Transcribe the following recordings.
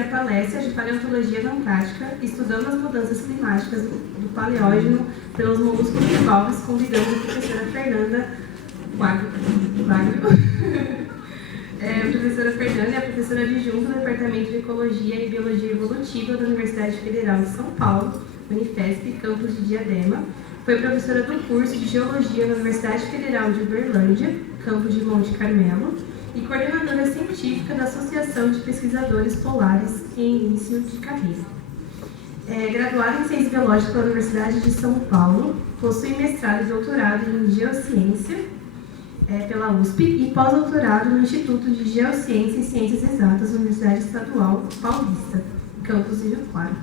a palestra de Paleontologia na Antártica, estudando as mudanças climáticas do Paleógeno pelos moluscos bivalves, convidando a professora Fernanda Quaglio. A professora Fernanda é a professora adjunta do Departamento de Ecologia e Biologia Evolutiva da Universidade Federal de São Paulo, Unifesp, campus de Diadema. Foi professora do curso de Geologia na Universidade Federal de Uberlândia, campus de Monte Carmelo, e coordenadora científica da Associação de Pesquisadores Polares em Início de Carreira. Graduada em Ciências Biológicas pela Universidade de São Paulo, possui mestrado e doutorado em Geociência pela USP e pós-doutorado no Instituto de Geociência e Ciências Exatas da Universidade Estadual Paulista, campus de Rio Claro.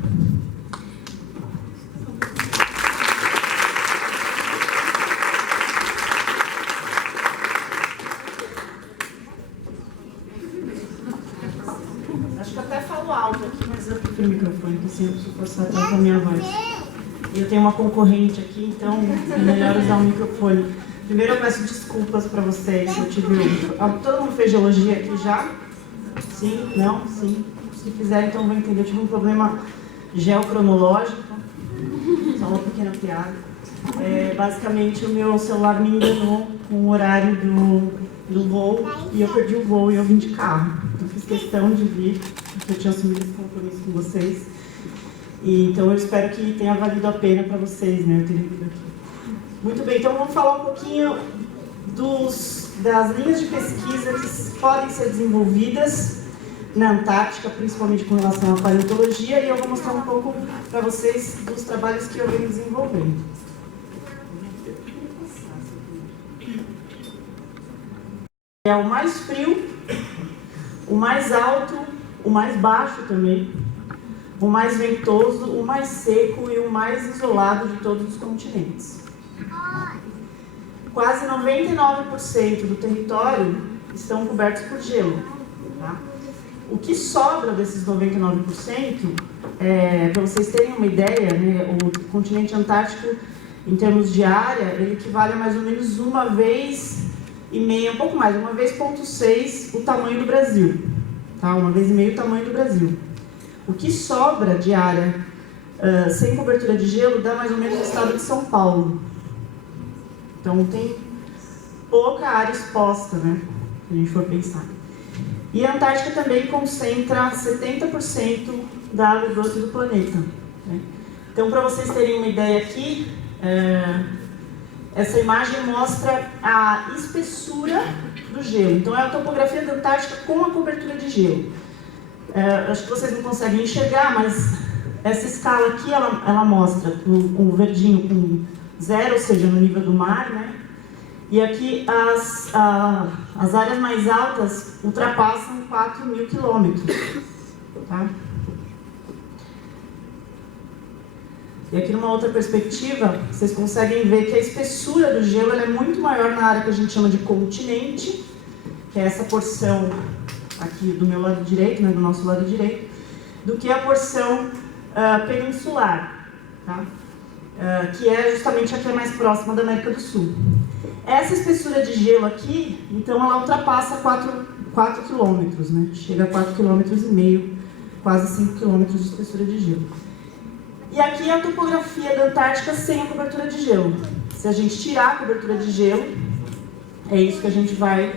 Acho que até falo alto aqui, mas eu prefiro o microfone, porque assim eu preciso forçar tanto a minha voz. E eu tenho uma concorrente aqui, então é melhor usar o microfone. Primeiro eu peço desculpas para vocês se eu tive todo mundo fez geologia aqui já? Sim? Não? Sim? Se fizer, então vão entender. Eu tive um problema geocronológico, só uma pequena piada. Basicamente o meu celular me enganou com o horário do voo e eu perdi o voo e eu vim de carro. Eu fiz questão de vir, porque eu tinha assumido esse compromisso com vocês. E, então eu espero que tenha valido a pena para vocês, né, eu ter vindo aqui. Muito bem, então vamos falar um pouquinho das linhas de pesquisa que podem ser desenvolvidas na Antártica, principalmente com relação à paleontologia, e eu vou mostrar um pouco para vocês dos trabalhos que eu venho desenvolvendo. É o mais frio, o mais alto, o mais baixo também, o mais ventoso, o mais seco e o mais isolado de todos os continentes. Quase 99% do território estão cobertos por gelo. Tá? O que sobra desses 99%, para vocês terem uma ideia, né, o continente antártico, em termos de área, ele equivale a mais ou menos 1,5 vezes, um pouco mais, 1,6 vezes o tamanho do Brasil. Tá? 1,5 vezes o tamanho do Brasil. O que sobra de área sem cobertura de gelo dá mais ou menos o estado de São Paulo. Então tem pouca área exposta, né, se a gente for pensar. E a Antártica também concentra 70% da água doce do planeta. Né? Então, para vocês terem uma ideia aqui, essa imagem mostra a espessura do gelo. Então, é a topografia da Antártica com a cobertura de gelo. Acho que vocês não conseguem enxergar, mas essa escala aqui, ela mostra o verdinho com 0, ou seja, no nível do mar, né? E aqui as áreas mais altas ultrapassam 4.000 quilômetros. Tá? E aqui numa outra perspectiva, vocês conseguem ver que a espessura do gelo ela é muito maior na área que a gente chama de continente, que é essa porção aqui do meu lado direito, né, do nosso lado direito, do que a porção peninsular, tá? Que é justamente a que é mais próxima da América do Sul. Essa espessura de gelo aqui, então, ela ultrapassa 4 quilômetros, né? Chega a 4,5 km, quase 5 quilômetros de espessura de gelo. E aqui é a topografia da Antártica sem a cobertura de gelo. Se a gente tirar a cobertura de gelo, é isso que a gente vai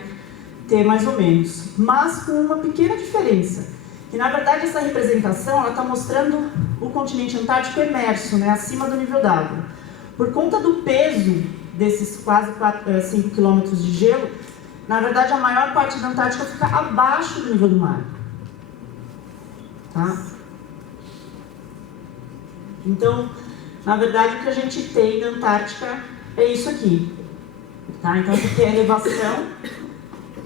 ter mais ou menos. Mas com uma pequena diferença. Que, na verdade, essa representação está mostrando o continente antártico emerso, né, acima do nível d'água. Por conta do peso desses quase 5 quilômetros de gelo, na verdade, a maior parte da Antártica fica abaixo do nível do mar. Tá? Então, na verdade, o que a gente tem na Antártica é isso aqui. Tá? Então, aqui é a elevação.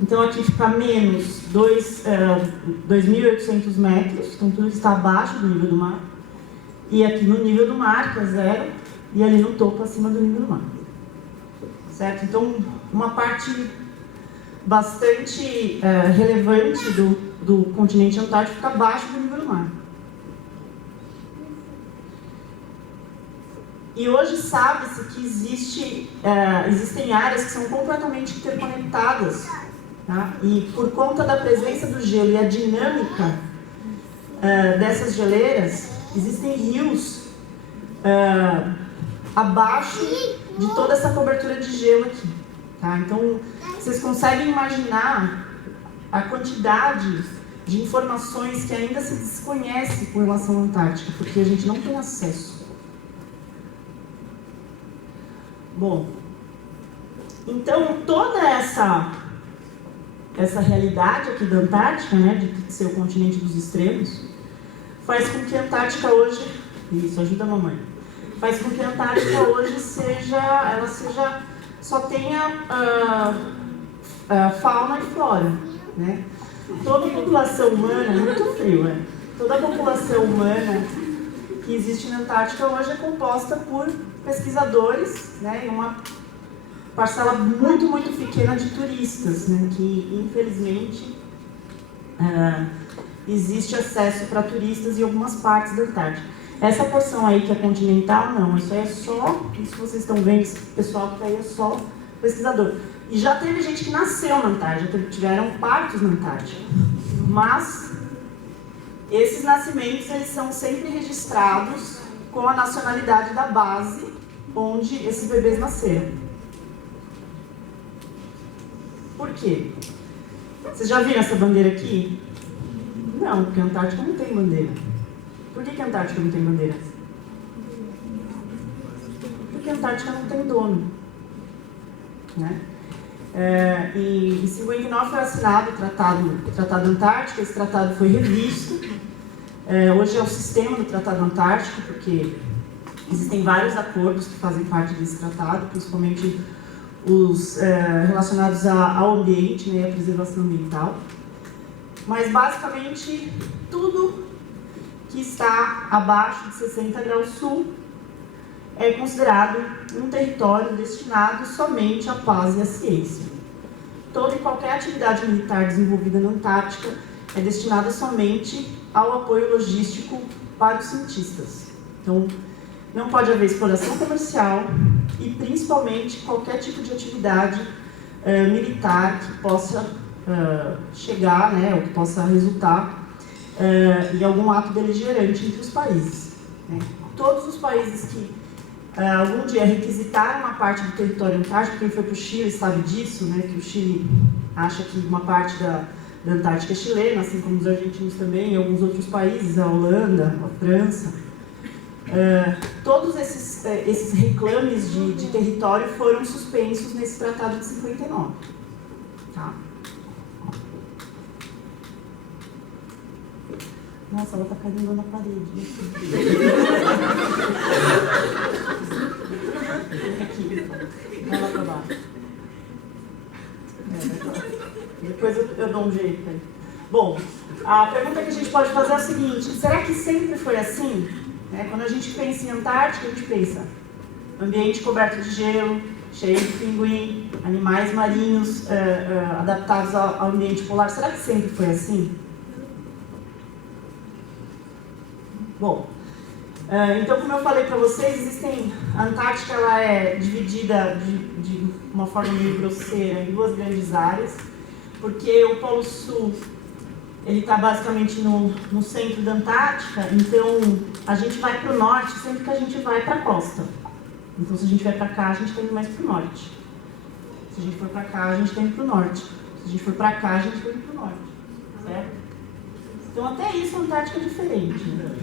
Então, aqui fica menos 2.800 metros, então tudo está abaixo do nível do mar. E aqui no nível do mar, que é 0, e ali no topo, acima do nível do mar. Certo? Então, uma parte bastante relevante do continente antártico fica abaixo do nível do mar. E hoje sabe-se que existem áreas que são completamente interconectadas. Tá? E por conta da presença do gelo e a dinâmica dessas geleiras, existem rios abaixo de toda essa cobertura de gelo aqui. Tá? Então, vocês conseguem imaginar a quantidade de informações que ainda se desconhece com relação à Antártica, porque a gente não tem acesso. Bom, então toda essa realidade aqui da Antártica, né, de ser o continente dos extremos, faz com que a Antártica hoje... Isso, ajuda a mamãe. Faz com que a Antártica hoje só tenha fauna e flora, né? Toda a população humana, muito frio, né? Toda a população humana que existe na Antártica hoje é composta por pesquisadores, né? E uma parcela muito, muito pequena de turistas, né? Que, infelizmente, existe acesso para turistas em algumas partes da Antártica. Essa porção aí que é continental, não, isso aí é só, isso que vocês estão vendo, esse pessoal que está aí é só pesquisador. E já teve gente que nasceu na Antártica, tiveram partos na Antártica. Mas esses nascimentos, eles são sempre registrados com a nacionalidade da base onde esses bebês nasceram. Por quê? Vocês já viram essa bandeira aqui? Não, porque a Antártica não tem bandeira. Por que a Antártica não tem bandeira? Porque a Antártica não tem dono. Né? Em 59 foi assinado o Tratado Antártico. Esse tratado foi revisto. Hoje é o sistema do Tratado Antártico, porque existem vários acordos que fazem parte desse tratado, principalmente os relacionados ao ambiente, né, e à preservação ambiental. Mas, basicamente, tudo que está abaixo de 60 graus sul é considerado um território destinado somente à paz e à ciência. Toda e qualquer atividade militar desenvolvida na Antártica é destinada somente ao apoio logístico para os cientistas. Então, não pode haver exploração comercial e, principalmente, qualquer tipo de atividade militar que possa chegar, né, ou que possa resultar em algum ato beligerante entre os países. Né? Todos os países que algum dia requisitaram uma parte do território antártico, quem foi para o Chile sabe disso, né, que o Chile acha que uma parte da Antártica é chilena, assim como os argentinos também, e alguns outros países, a Holanda, a França. Todos esses reclames de território foram suspensos nesse Tratado de 59. Tá? Nossa, ela está caindo na parede. Aqui, vai lá para baixo. Depois eu dou um jeito aí. Bom, a pergunta que a gente pode fazer é a seguinte: será que sempre foi assim? Quando a gente pensa em Antártica, a gente pensa ambiente coberto de gelo, cheio de pinguim, animais marinhos adaptados ao ambiente polar. Será que sempre foi assim? Bom, então, como eu falei para vocês, a Antártica ela é dividida de uma forma meio grosseira em duas grandes áreas, porque o Polo Sul ele está basicamente no centro da Antártica, então a gente vai para o norte sempre que a gente vai para a costa. Então, se a gente vai para cá, a gente está indo mais para o norte. Se a gente for para cá, a gente está indo para o norte. Se a gente for para cá, a gente está indo para o norte. Certo? Então, até isso a Antártica é diferente. Né?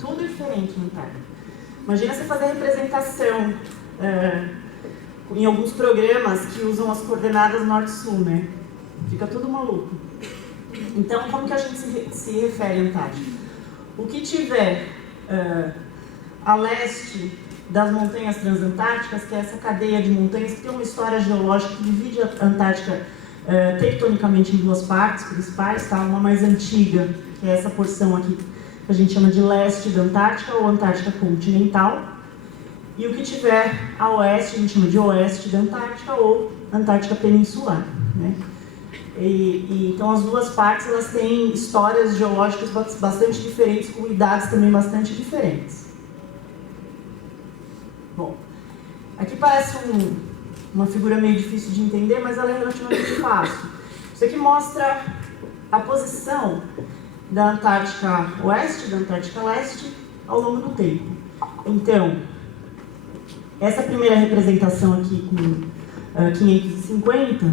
Tudo é diferente na Antártica. Imagina você fazer representação em alguns programas que usam as coordenadas norte-sul, né? Fica tudo maluco. Então, como que a gente se refere à Antártica? O que tiver a leste das montanhas transantárticas, que é essa cadeia de montanhas que tem uma história geológica que divide a Antártica tectonicamente em duas partes principais, tá? Uma mais antiga, que é essa porção aqui, que a gente chama de leste da Antártica, ou Antártica continental, e o que tiver a oeste, a gente chama de oeste da Antártica, ou Antártica peninsular, né? Então, as duas partes elas têm histórias geológicas bastante diferentes, com idades também bastante diferentes. Bom, aqui parece uma figura meio difícil de entender, mas ela é relativamente fácil. Isso aqui mostra a posição da Antártica Oeste, da Antártica Leste, ao longo do tempo. Então, essa primeira representação aqui com 550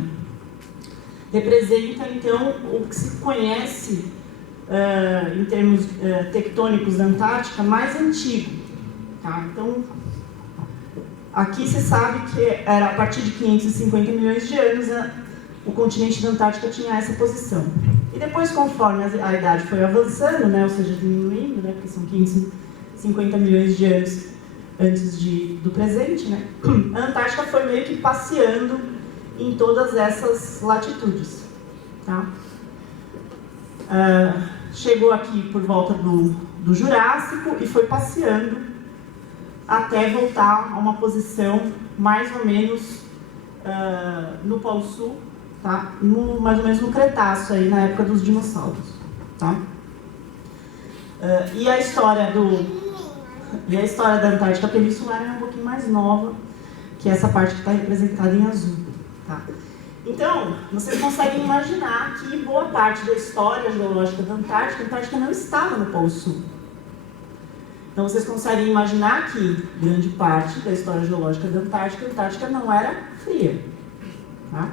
representa, então, o que se conhece em termos tectônicos da Antártica mais antigo. Tá? Então, aqui se sabe que era a partir de 550 milhões de anos o continente da Antártica tinha essa posição. E depois, conforme a idade foi avançando, né, ou seja, diminuindo, né, porque são 550 milhões de anos antes do presente, né, a Antártica foi meio que passeando em todas essas latitudes. Tá? Chegou aqui por volta do Jurássico e foi passeando até voltar a uma posição mais ou menos no Polo Sul, tá? Mais ou menos no Cretáceo, aí, na época dos dinossauros. Tá? E a história da Antártica Peninsular é um pouquinho mais nova, que é essa parte que está representada em azul. Tá? Então, vocês conseguem imaginar que boa parte da história geológica da Antártica, a Antártica não estava no Polo Sul. Então, vocês conseguem imaginar que grande parte da história geológica da Antártica, a Antártica não era fria. Tá?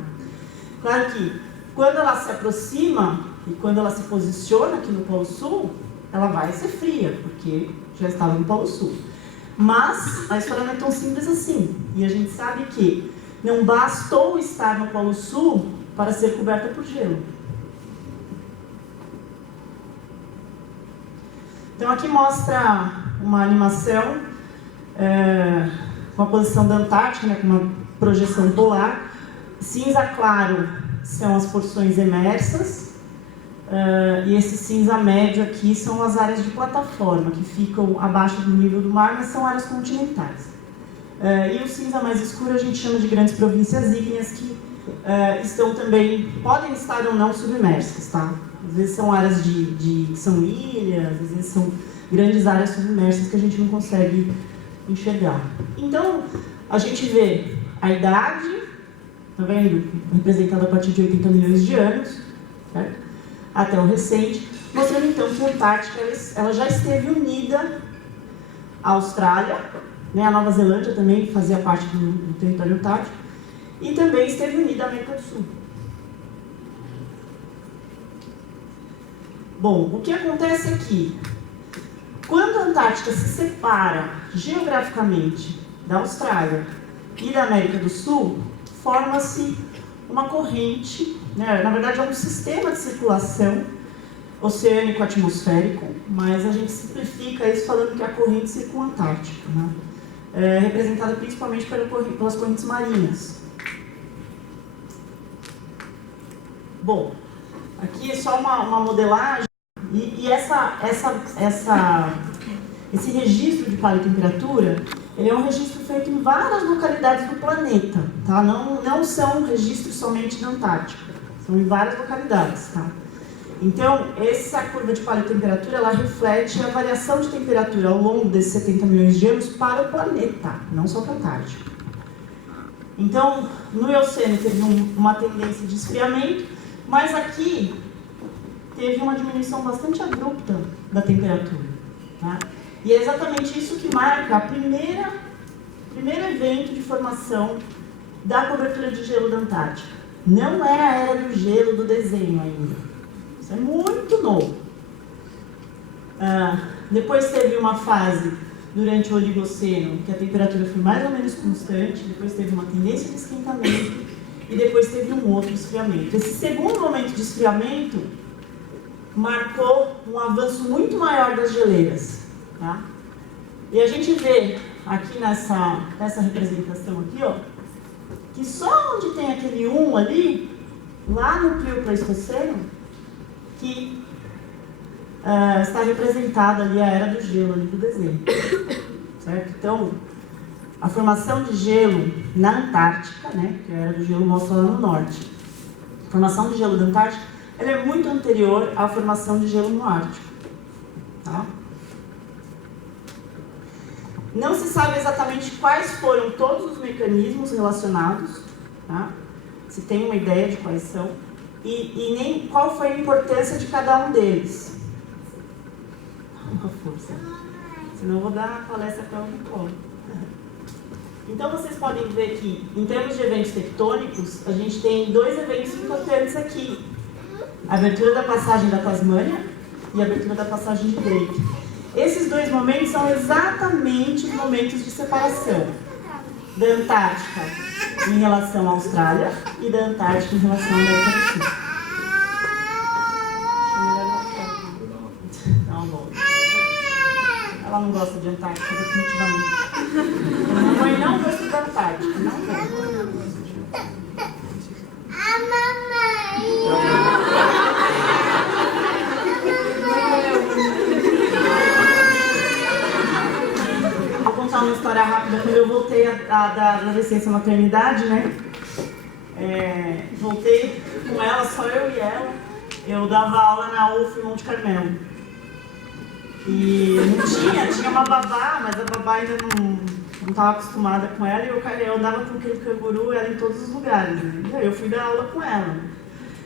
Claro que, quando ela se aproxima e quando ela se posiciona aqui no Polo Sul, ela vai ser fria, porque já estava no Polo Sul. Mas a história não é tão simples assim. E a gente sabe que não bastou estar no Polo Sul para ser coberta por gelo. Então aqui mostra uma animação com a posição da Antártica, né, com uma projeção polar. Cinza claro são as porções emersas, e esse cinza médio aqui são as áreas de plataforma, que ficam abaixo do nível do mar, mas são áreas continentais. E o cinza mais escuro a gente chama de grandes províncias ígneas, que estão também, podem estar ou não submersas, tá? Às vezes são áreas que são ilhas, às vezes são grandes áreas submersas que a gente não consegue enxergar. Então, a gente vê a idade, tá vendo? Representada a partir de 80 milhões de anos, certo? Até o recente, mostrando então que a Antártica ela já esteve unida à Austrália, né? A Nova Zelândia também fazia parte do território antártico, e também esteve unida à América do Sul. Bom, o que acontece aqui? Quando a Antártica se separa geograficamente da Austrália e da América do Sul, forma-se uma corrente, né? Na verdade é um sistema de circulação oceânico-atmosférico, mas a gente simplifica isso falando que é a corrente circunantártica, né? Representada principalmente pelas correntes marinhas. Bom, aqui é só uma modelagem, e esse registro de paleotemperatura, ele é um registro feito em várias localidades do planeta, tá? Não são registros somente da Antártica, são em várias localidades, tá? Então, essa curva de paleotemperatura, ela reflete a variação de temperatura ao longo desses 70 milhões de anos para o planeta, não só para a Antártica. Então, no Eoceno teve uma tendência de esfriamento, mas aqui teve uma diminuição bastante abrupta da temperatura. Tá? E é exatamente isso que marca o primeiro evento de formação da cobertura de gelo da Antártica. Não é a era do gelo do desenho ainda. Isso é muito novo. Depois teve uma fase durante o Oligoceno que a temperatura foi mais ou menos constante, depois teve uma tendência de esquentamento e depois teve um outro esfriamento. Esse segundo momento de esfriamento marcou um avanço muito maior das geleiras. Tá? E a gente vê aqui nessa representação aqui, ó, que só onde tem aquele 1 ali, lá no Plioceno, que está representada ali a era do gelo ali do desenho. Certo? Então, a formação de gelo na Antártica, né, que a era do gelo mostra lá no norte, a formação de gelo da Antártica, ela é muito anterior à formação de gelo no Ártico. Tá? Não se sabe exatamente quais foram todos os mecanismos relacionados, tá? Se tem uma ideia de quais são, e nem qual foi a importância de cada um deles. uma força. Senão eu vou dar a palestra para o Nicole. Então vocês podem ver que, em termos de eventos tectônicos, a gente tem dois eventos importantes aqui. A abertura da passagem da Tasmânia e a abertura da passagem de Drake. Esses dois momentos são exatamente os momentos de separação da Antártica em relação à Austrália e da Antártica em relação à América do Sul. Não, bom. Ela não gosta de Antártica, definitivamente. Minha mãe não gosta da Antártica, não gosta. Vou contar uma história rápida. Quando eu voltei da licença maternidade, né? Voltei com ela, só eu e ela. Eu dava aula na UF Monte Carmelo. E não tinha uma babá, mas a babá ainda não estava acostumada com ela. E eu andava com aquele canguru, ela em todos os lugares. Né? E aí eu fui dar aula com ela.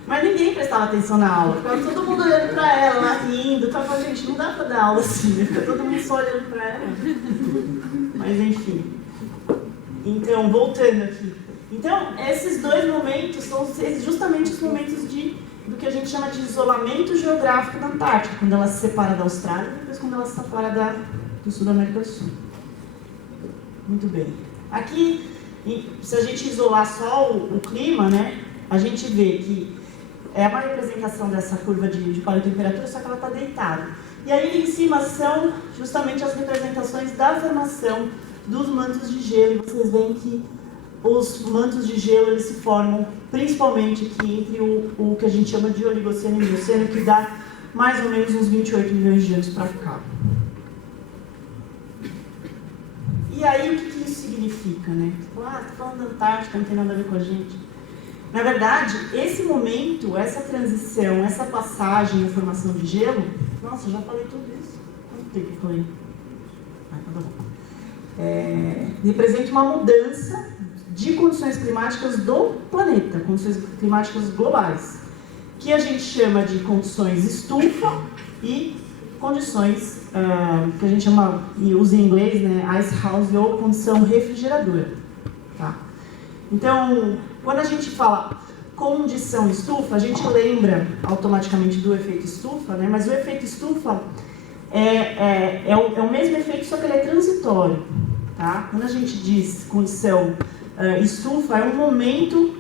Mas ninguém prestava atenção na aula, ficava todo mundo olhando pra ela, lá rindo. Então eu falei, gente, não dá pra dar aula assim, né? Fica todo mundo só olhando pra ela. Mas enfim. Então, voltando aqui. Então, esses dois momentos são justamente os momentos do que a gente chama de isolamento geográfico da Antártica, quando ela se separa da Austrália e depois quando ela se separa do Sul da América do Sul. Muito bem. Aqui, se a gente isolar só o clima, né, a gente vê que é uma representação dessa curva de paleotemperatura, só que ela está deitada. E aí em cima são justamente as representações da formação dos mantos de gelo. E vocês veem que os mantos de gelo eles se formam principalmente aqui entre o que a gente chama de Oligoceno e Mioceno, que dá mais ou menos uns 28 milhões de anos para cá. E aí o que isso significa, né? Tá falando da Antártica, não tem nada a ver com a gente. Na verdade, esse momento, essa transição, essa passagem, a formação de gelo... Nossa, já falei tudo isso. Quanto tempo eu falei? Tá bom. Representa uma mudança de condições climáticas do planeta, condições climáticas globais, que a gente chama de condições estufa e condições que a gente chama, e usa em inglês, né, ice house ou condição refrigeradora. Tá? Então, quando a gente fala condição estufa, a gente lembra automaticamente do efeito estufa, né? Mas o efeito estufa é o mesmo efeito, só que ele é transitório. Tá? Quando a gente diz condição estufa, é um momento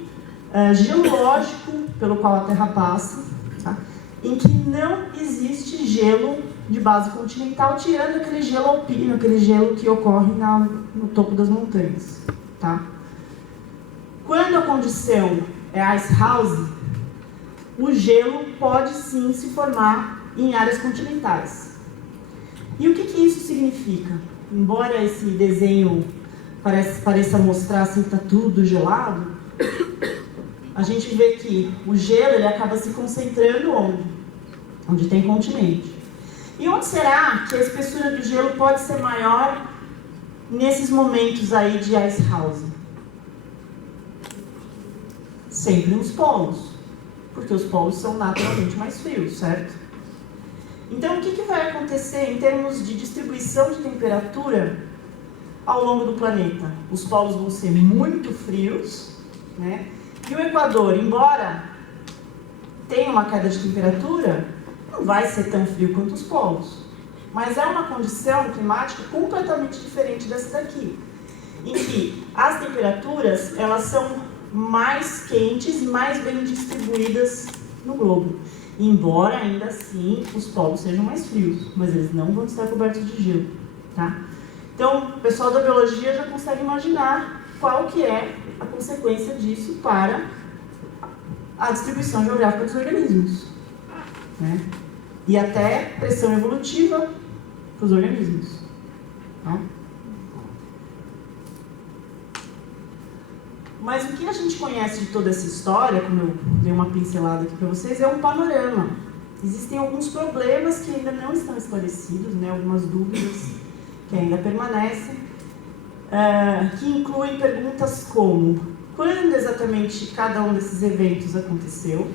geológico pelo qual a Terra passa, tá? Em que não existe gelo de base continental, tirando aquele gelo alpino, aquele gelo que ocorre no topo das montanhas. Tá? Quando a condição é ice house, o gelo pode sim se formar em áreas continentais. E o que isso significa? Embora esse desenho pareça mostrar assim que está tudo gelado, a gente vê que o gelo ele acaba se concentrando onde tem continente. E onde será que a espessura do gelo pode ser maior nesses momentos aí de ice house? Sempre nos polos, porque os polos são naturalmente mais frios, certo? Então, o que vai acontecer em termos de distribuição de temperatura ao longo do planeta? Os polos vão ser muito frios, né? E o Equador, embora tenha uma queda de temperatura, não vai ser tão frio quanto os polos. Mas é uma condição climática completamente diferente dessa daqui, em que as temperaturas elas são mais quentes e mais bem distribuídas no globo. Embora ainda assim os polos sejam mais frios, mas eles não vão estar cobertos de gelo. Tá? Então, o pessoal da biologia já consegue imaginar qual que é a consequência disso para a distribuição geográfica dos organismos. Né? E até pressão evolutiva para os organismos. Tá? Mas o que a gente conhece de toda essa história, como eu dei uma pincelada aqui para vocês, é um panorama. Existem alguns problemas que ainda não estão esclarecidos, né? Algumas dúvidas que ainda permanecem, que incluem perguntas como: quando exatamente cada um desses eventos aconteceu?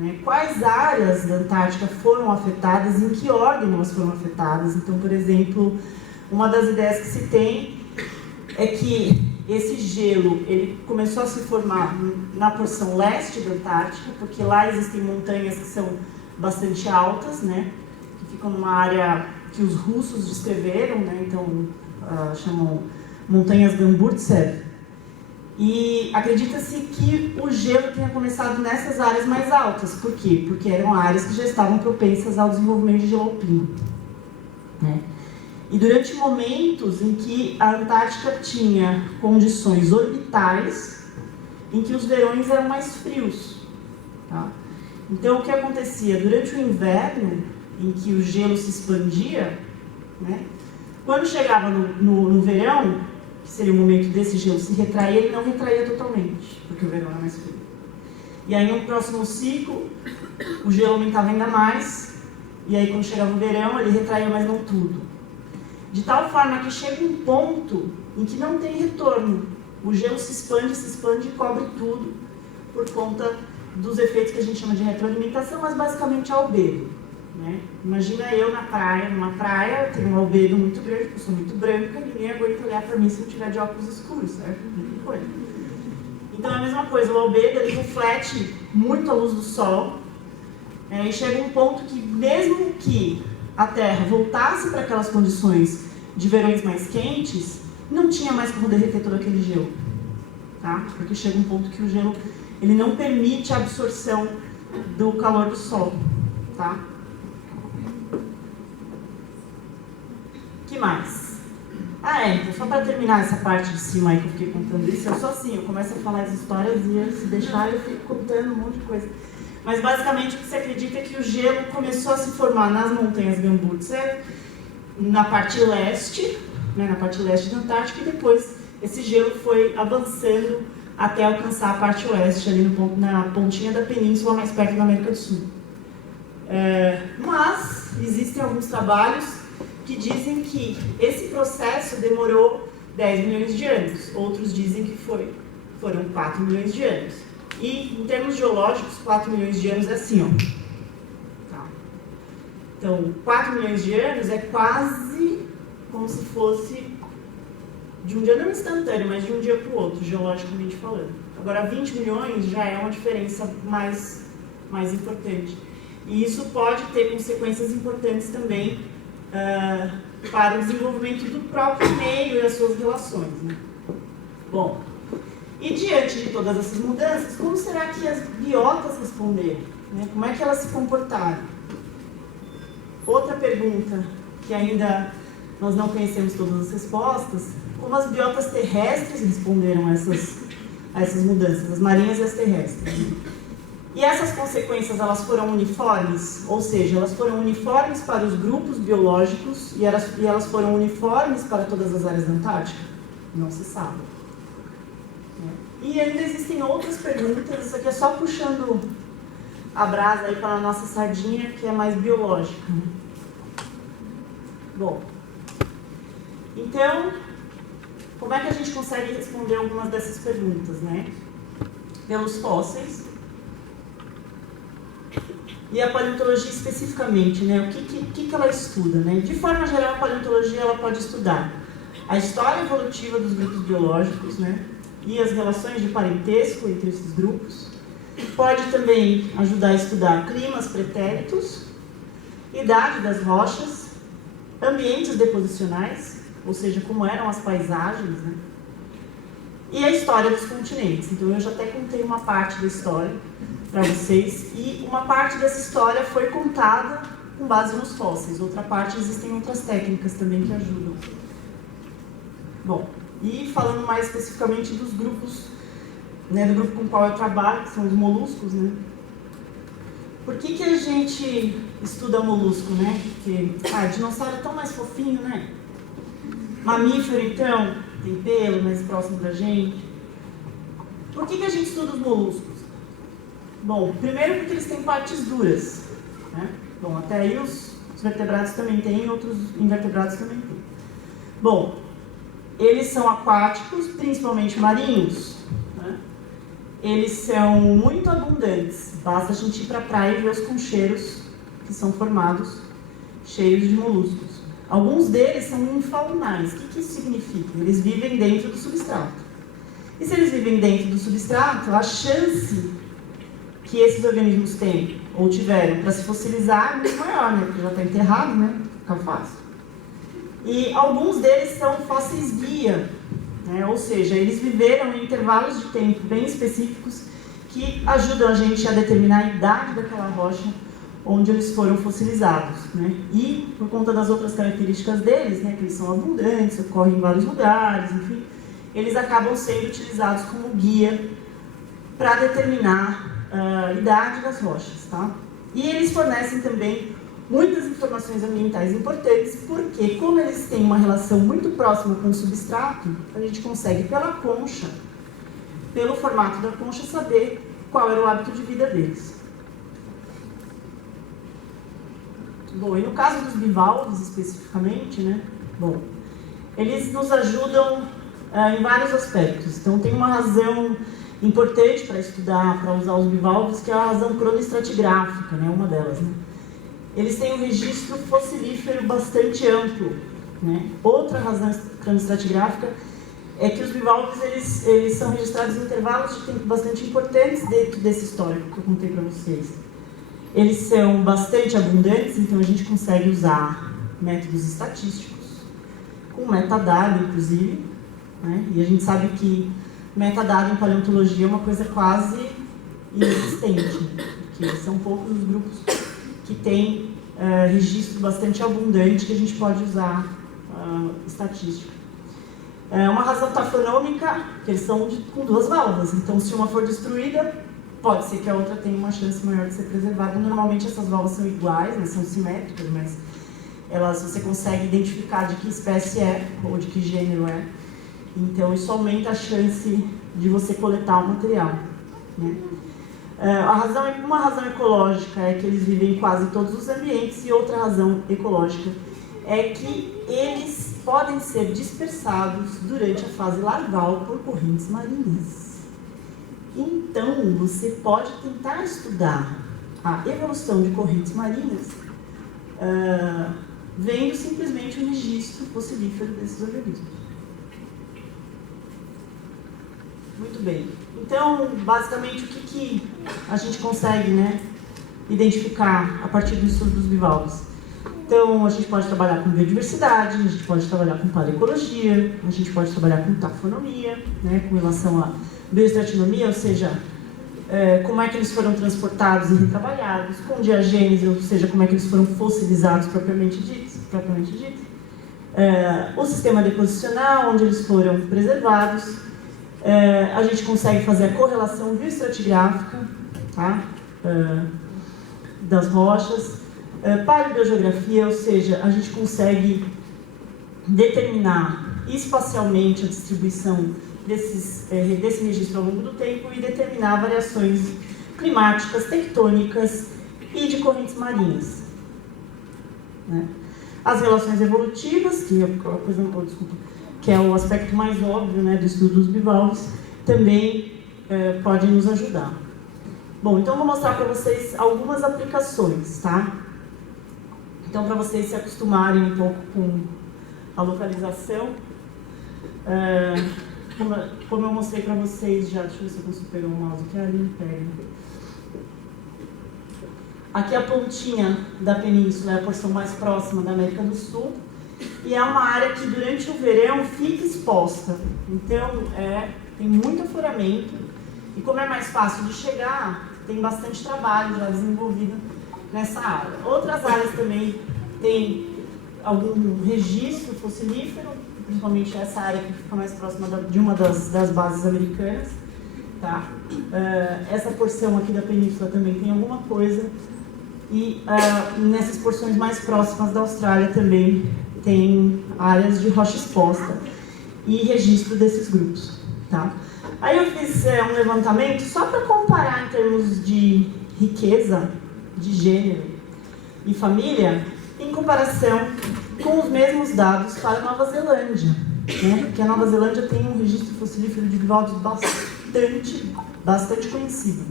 né? Quais áreas da Antártica foram afetadas, em que ordem elas foram afetadas. Então, por exemplo, uma das ideias que se tem é que esse gelo ele começou a se formar na porção leste da Antártica, porque lá existem montanhas que são bastante altas, né? Que ficam numa área que os russos descreveram, né? Então, chamam montanhas Gamburtsev. E acredita-se que o gelo tenha começado nessas áreas mais altas. Por quê? Porque eram áreas que já estavam propensas ao desenvolvimento de gelo alpino, né? E durante momentos em que a Antártica tinha condições orbitais, em que os verões eram mais frios, tá? Então, o que acontecia? Durante o inverno, em que o gelo se expandia, né? Quando chegava no verão, que seria o momento desse gelo se retrair, ele não retraía totalmente, porque o verão era mais frio. E aí, no próximo ciclo, o gelo aumentava ainda mais, e aí, quando chegava o verão, ele retraía, mas não tudo. De tal forma que chega um ponto em que não tem retorno. O gelo se expande e cobre tudo, por conta dos efeitos que a gente chama de retroalimentação, mas basicamente albedo, né? Imagina eu na praia, numa praia, eu tenho um albedo muito grande, porque eu sou muito branca, ninguém aguenta olhar para mim se não tiver de óculos escuros, certo? Então é a mesma coisa, o albedo ele reflete muito a luz do sol, e chega um ponto que mesmo que a Terra voltasse para aquelas condições de verões mais quentes, não tinha mais como derreter todo aquele gelo, tá? Porque chega um ponto que o gelo ele não permite a absorção do calor do sol, tá? Que mais? Então só para terminar essa parte de cima aí que eu fiquei contando isso, eu sou assim, eu começo a falar as histórias e se deixar eu fico contando um monte de coisa. Mas basicamente o que se acredita é que o gelo começou a se formar nas montanhas Gamburtsev, na parte leste, né, na parte leste da Antártica, e depois esse gelo foi avançando até alcançar a parte oeste, ali na pontinha da península, mais perto da América do Sul. Mas existem alguns trabalhos que dizem que esse processo demorou 10 milhões de anos, outros dizem que foram 4 milhões de anos. E, em termos geológicos, 4 milhões de anos é assim, ó. Tá. Então, 4 milhões de anos é quase como se fosse de um dia não instantâneo, mas de um dia para o outro, geologicamente falando. Agora, 20 milhões já é uma diferença mais importante. E isso pode ter consequências importantes também para o desenvolvimento do próprio meio e as suas relações, né? Bom, e diante de todas essas mudanças, como será que as biotas responderam? Né? Como é que elas se comportaram? Outra pergunta que ainda nós não conhecemos todas as respostas, como as biotas terrestres responderam a essas mudanças, as marinhas e as terrestres. E essas consequências, elas foram uniformes? Ou seja, elas foram uniformes para os grupos biológicos e elas foram uniformes para todas as áreas da Antártica? Não se sabe. E ainda existem outras perguntas, isso aqui é só puxando a brasa aí para a nossa sardinha, que é mais biológica. Bom, então, como é que a gente consegue responder algumas dessas perguntas, né? Pelos fósseis. E a paleontologia especificamente, né? O que ela estuda, né? De forma geral, a paleontologia ela pode estudar a história evolutiva dos grupos biológicos, né? E as relações de parentesco entre esses grupos. Pode também ajudar a estudar climas pretéritos, idade das rochas, ambientes deposicionais, ou seja, como eram as paisagens, né? E a história dos continentes. Então, eu já até contei uma parte da história para vocês, e uma parte dessa história foi contada com base nos fósseis. Outra parte, existem outras técnicas também que ajudam. Bom, e falando mais especificamente dos grupos, né, do grupo com o qual eu trabalho, que são os moluscos, né? Por que a gente estuda molusco, né? Porque, dinossauro é tão mais fofinho, né? Mamífero, então, tem pelo mais próximo da gente. Por que a gente estuda os moluscos? Bom, primeiro porque eles têm partes duras, né? Bom, até aí os vertebrados também têm, outros invertebrados também têm. Bom, eles são aquáticos, principalmente marinhos, né? eles são muito abundantes. Basta a gente ir para a praia e ver os concheiros que são formados, cheios de moluscos. Alguns deles são infaunais. O que isso significa? Eles vivem dentro do substrato. E se eles vivem dentro do substrato, a chance que esses organismos têm, ou tiveram, para se fossilizar é muito maior, né? Porque já está enterrado, né? Fica fácil. E alguns deles são fósseis guia, né? Ou seja, eles viveram em intervalos de tempo bem específicos que ajudam a gente a determinar a idade daquela rocha onde eles foram fossilizados, né? E por conta das outras características deles, né, que eles são abundantes, ocorrem em vários lugares, enfim, eles acabam sendo utilizados como guia para determinar a idade das rochas, tá? E eles fornecem também muitas informações ambientais importantes, porque como eles têm uma relação muito próxima com o substrato, a gente consegue pela concha, pelo formato da concha, saber qual era o hábito de vida deles. Bom, e no caso dos bivalves especificamente, né? Bom, eles nos ajudam em vários aspectos. Então tem uma razão importante para estudar, para usar os bivalves, que é a razão cronoestratigráfica, né? Uma delas, né? Eles têm um registro fossilífero bastante amplo, né? Outra razão cronoestratigráfica é que os bivalves eles são registrados em intervalos de tempo bastante importantes dentro desse histórico que eu contei para vocês. Eles são bastante abundantes, então a gente consegue usar métodos estatísticos, com metadado, inclusive, né? E a gente sabe que metadado em paleontologia é uma coisa quase inexistente, porque são poucos os grupos que têm registro bastante abundante que a gente pode usar estatística. Uma razão tafonômica, que eles são com duas válvulas, então se uma for destruída, pode ser que a outra tenha uma chance maior de ser preservada. Normalmente essas válvulas são iguais, né, são simétricas, mas você consegue identificar de que espécie é, ou de que gênero é. Então isso aumenta a chance de você coletar o material, né? Uma razão ecológica é que eles vivem em quase todos os ambientes, e outra razão ecológica é que eles podem ser dispersados durante a fase larval por correntes marinhas. Então, você pode tentar estudar a evolução de correntes marinhas vendo simplesmente o registro fossilífero desses organismos. Muito bem. Então, basicamente, o que a gente consegue, né, identificar a partir do estudo dos bivalves? Então, a gente pode trabalhar com biodiversidade, a gente pode trabalhar com paleoecologia, a gente pode trabalhar com taxonomia, né, com relação à bioestratinomia, ou seja, como é que eles foram transportados e retrabalhados, com diagênese, ou seja, como é que eles foram fossilizados propriamente dito, o sistema deposicional, onde eles foram preservados. A gente consegue fazer a correlação bioestratigráfica, tá? Das rochas, paleobiogeografia, ou seja, a gente consegue determinar espacialmente a distribuição desse registro ao longo do tempo e determinar variações climáticas, tectônicas e de correntes marinhas, né? As relações evolutivas, que é o aspecto mais óbvio, né, do estudo dos bivalves, também podem nos ajudar. Bom, então eu vou mostrar para vocês algumas aplicações, tá? Então, para vocês se acostumarem um pouco com a localização, como eu mostrei para vocês já, deixa eu ver se eu consigo pegar o mouse aqui, ali pega. Aqui a pontinha da península é a porção mais próxima da América do Sul, e é uma área que durante o verão fica exposta. Então, tem muito afloramento, e como é mais fácil de chegar, tem bastante trabalho já desenvolvido nessa área. Outras áreas também têm algum registro fossilífero, principalmente essa área que fica mais próxima de uma das bases americanas, tá? Essa porção aqui da península também tem alguma coisa, e nessas porções mais próximas da Austrália também tem áreas de rocha exposta e registro desses grupos, tá? Aí eu fiz um levantamento só para comparar em termos de riqueza, de gênero e família, em comparação com os mesmos dados para a Nova Zelândia, né? Porque a Nova Zelândia tem um registro fossilífero de bivalves bastante bastante conhecido.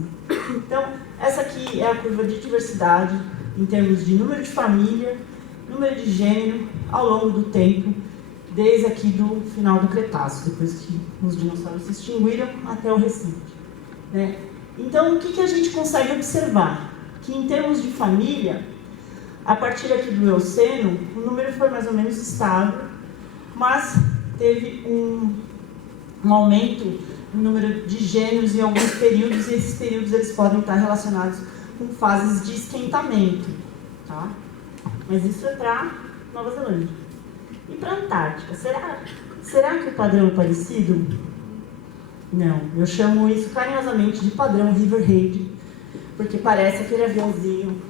Então, essa aqui é a curva de diversidade em termos de número de família, número de gênero ao longo do tempo, desde aqui do final do Cretáceo, depois que os dinossauros se extinguiram até o recente. Né? Então, o que a gente consegue observar? Que em termos de família, a partir aqui do Eoceno, o número foi mais ou menos estável, mas teve um aumento no número de gêneros em alguns períodos, e esses períodos eles podem estar relacionados com fases de esquentamento. Tá? Mas isso é para Nova Zelândia. E para a Antártica? Será que o padrão é parecido? Não. Eu chamo isso carinhosamente de padrão Riverhead, porque parece aquele aviãozinho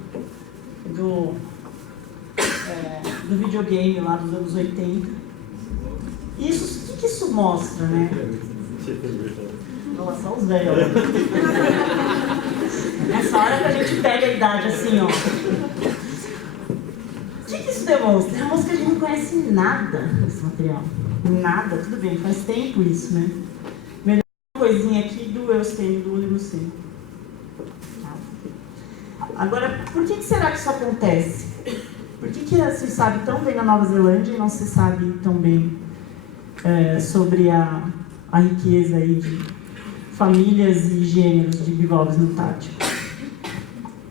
do videogame lá dos anos 80. Isso, o que isso mostra, né? Nossa, só os velhos. Nessa hora que a gente pega a idade assim, ó. O que isso demonstra? Demonstra que a gente não conhece nada desse material. Nada, tudo bem, faz tempo isso, né? Melhor coisinha aqui do Eoceno e do Oligoceno. Agora, por que será que isso acontece? Por que se sabe tão bem na Nova Zelândia e não se sabe tão bem sobre a riqueza aí de famílias e gêneros de bivalves no Antártico?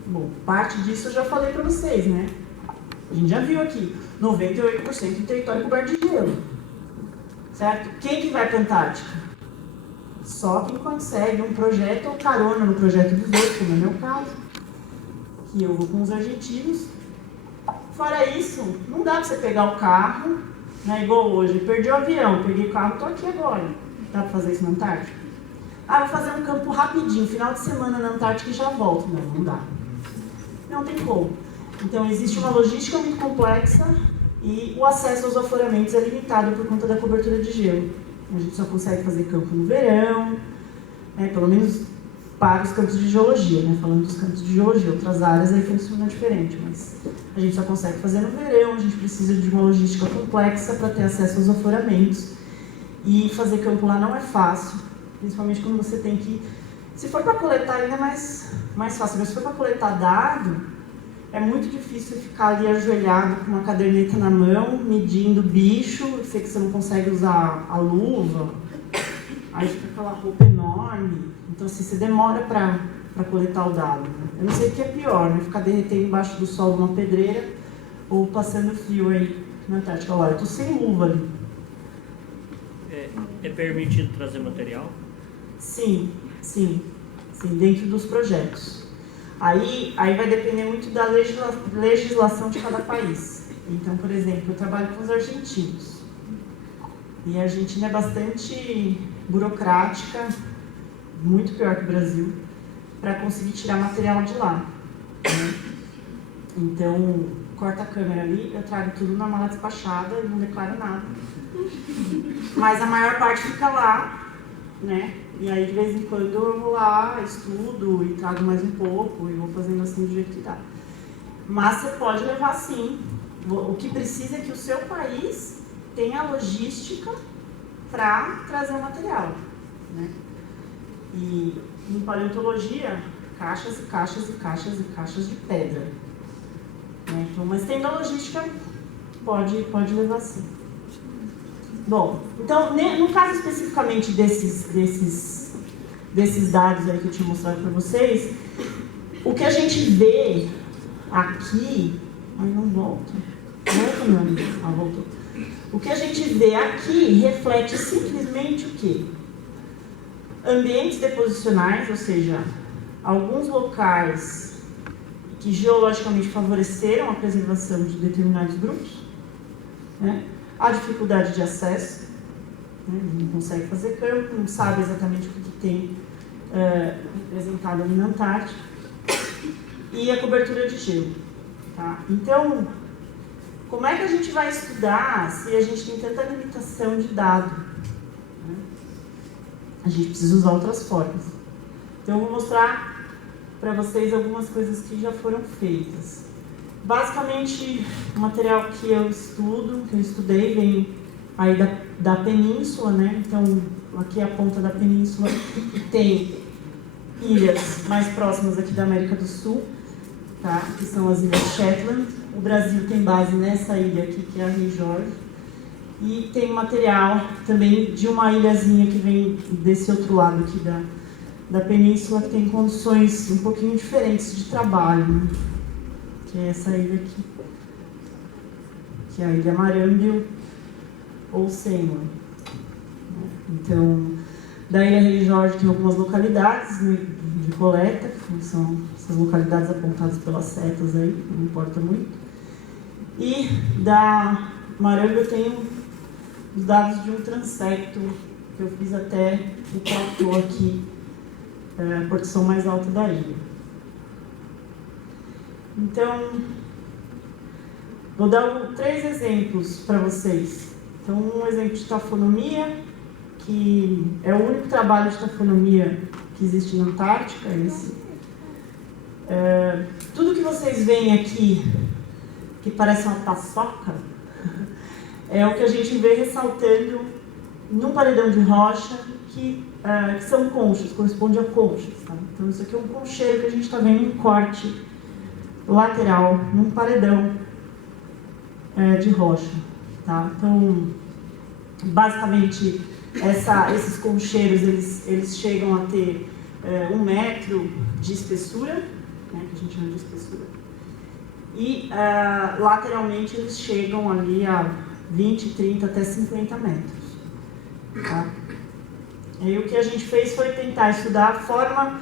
Bom, parte disso eu já falei para vocês, né? A gente já viu aqui, 98% do território coberto de gelo. Certo? Quem que vai para a Antártica? Só quem consegue um projeto ou carona no projeto dos outros, como é o meu caso. Que eu vou com os argentinos. Fora isso, não dá para você pegar o carro, né, igual hoje. Perdi o avião, peguei o carro, estou aqui agora. Dá para fazer isso na Antártica? Vou fazer um campo rapidinho, final de semana na Antártica e já volto. Não dá. Não tem como. Então, existe uma logística muito complexa e o acesso aos afloramentos é limitado por conta da cobertura de gelo. A gente só consegue fazer campo no verão, né, pelo menos para os campos de geologia, né, falando dos campos de geologia. Outras áreas aí funciona diferente, mas a gente só consegue fazer no verão, a gente precisa de uma logística complexa para ter acesso aos afloramentos. E fazer campo lá não é fácil, principalmente quando você tem que... Se for para coletar ainda é mais fácil, mas se for para coletar dado, é muito difícil ficar ali ajoelhado com uma caderneta na mão, medindo bicho, eu sei que você não consegue usar a luva, aí fica aquela roupa enorme, então assim, você demora para coletar o dado. Né? Eu não sei o que é pior, né? Ficar derretendo embaixo do sol de uma pedreira ou passando frio aí na Antártica. Olha, eu estou sem luva ali. É permitido trazer material? Sim, dentro dos projetos. Aí vai depender muito da legislação de cada país. Então, por exemplo, eu trabalho com os argentinos. E a Argentina é bastante burocrática, muito pior que o Brasil, para conseguir tirar material de lá. Né? Então, corta a câmera ali, eu trago tudo na mala despachada e não declaro nada. Mas a maior parte fica lá, né? E aí, de vez em quando, eu vou lá, estudo e trago mais um pouco e vou fazendo assim do jeito que dá. Mas você pode levar sim. O que precisa é que o seu país tenha logística para trazer o material, né? E em paleontologia, caixas e caixas e caixas e caixas de pedra. Né? Então, mas tendo a logística, pode levar sim. Bom, então, no caso especificamente desses dados aí que eu tinha mostrado para vocês, o que a gente vê aqui... Ai, não volta. Volta, meu amigo. Voltou. O que a gente vê aqui reflete simplesmente o quê? Ambientes deposicionais, ou seja, alguns locais que geologicamente favoreceram a preservação de determinados grupos, né? A dificuldade de acesso, né? Não consegue fazer campo, não sabe exatamente o que tem representado ali na Antártica, e a cobertura de gelo. Tá? Então, como é que a gente vai estudar se a gente tem tanta limitação de dado? Né? A gente precisa usar outras formas. Então, eu vou mostrar para vocês algumas coisas que já foram feitas. Basicamente, o material que eu estudo, que eu estudei, vem aí da península, né? Então, aqui é a ponta da península tem ilhas mais próximas aqui da América do Sul, tá? Que são as Ilhas Shetland. O Brasil tem base nessa ilha aqui, que é a Rei Jorge. E tem material também de uma ilhazinha que vem desse outro lado aqui da península, que tem condições um pouquinho diferentes de trabalho, né? Que é essa ilha aqui, que é a Ilha Marâmbio ou Seymour. Então, da Ilha Rei Jorge tem algumas localidades, né, de coleta, que são essas localidades apontadas pelas setas aí, não importa muito. E da Marâmbio eu tenho os dados de um transecto que eu fiz até o platô aqui, a porção mais alta da ilha. Então, vou dar 3 exemplos para vocês. Então, um exemplo de tafonomia, que é o único trabalho de tafonomia que existe na Antártica, esse. Tudo que vocês veem aqui, que parece uma paçoca, é o que a gente vê ressaltando num paredão de rocha, que são conchas, corresponde a conchas. Tá? Então, isso aqui é um concheiro que a gente está vendo um corte lateral num paredão de rocha. Tá? Então, basicamente, esses concheiros eles chegam a ter 1 metro de espessura, né, que a gente chama de espessura, e lateralmente eles chegam ali a 20, 30 até 50 metros. Tá? E o que a gente fez foi tentar estudar a forma,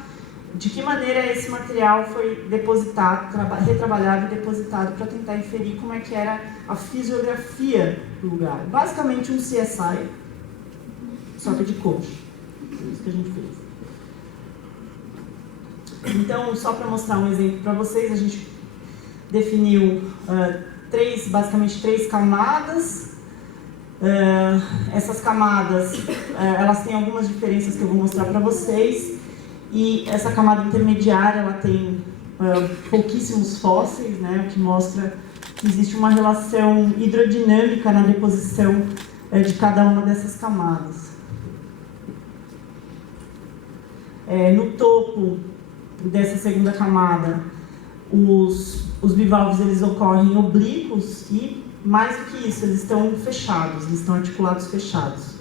de que maneira esse material foi depositado, retrabalhado e depositado, para tentar inferir como é que era a fisiografia do lugar. Basicamente um CSI, só que de concha. É isso que a gente fez. Então, só para mostrar um exemplo para vocês, a gente definiu basicamente três camadas. Essas camadas, elas têm algumas diferenças que eu vou mostrar para vocês. E essa camada intermediária, ela tem pouquíssimos fósseis, né, o que mostra que existe uma relação hidrodinâmica na deposição de cada uma dessas camadas. No topo dessa segunda camada, os bivalves eles ocorrem oblíquos e, mais do que isso, eles estão fechados, eles estão articulados fechados.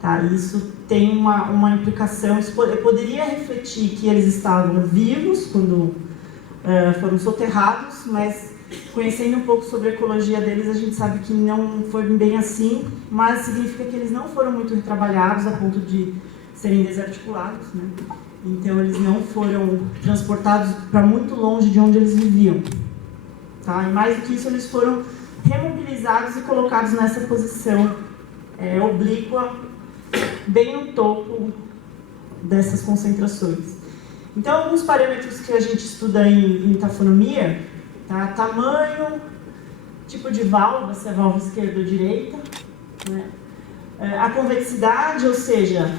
Tá? Isso tem uma implicação, eu poderia refletir que eles estavam vivos quando foram soterrados, mas conhecendo um pouco sobre a ecologia deles, a gente sabe que não foi bem assim, mas significa que eles não foram muito retrabalhados a ponto de serem desarticulados, né? Então eles não foram transportados para muito longe de onde eles viviam. Tá? E mais do que isso, eles foram remobilizados e colocados nessa posição oblíqua, bem no topo dessas concentrações. Então, alguns parâmetros que a gente estuda em tafonomia, tá? Tamanho, tipo de válvula, se é válvula esquerda ou direita, né? A convexidade, ou seja,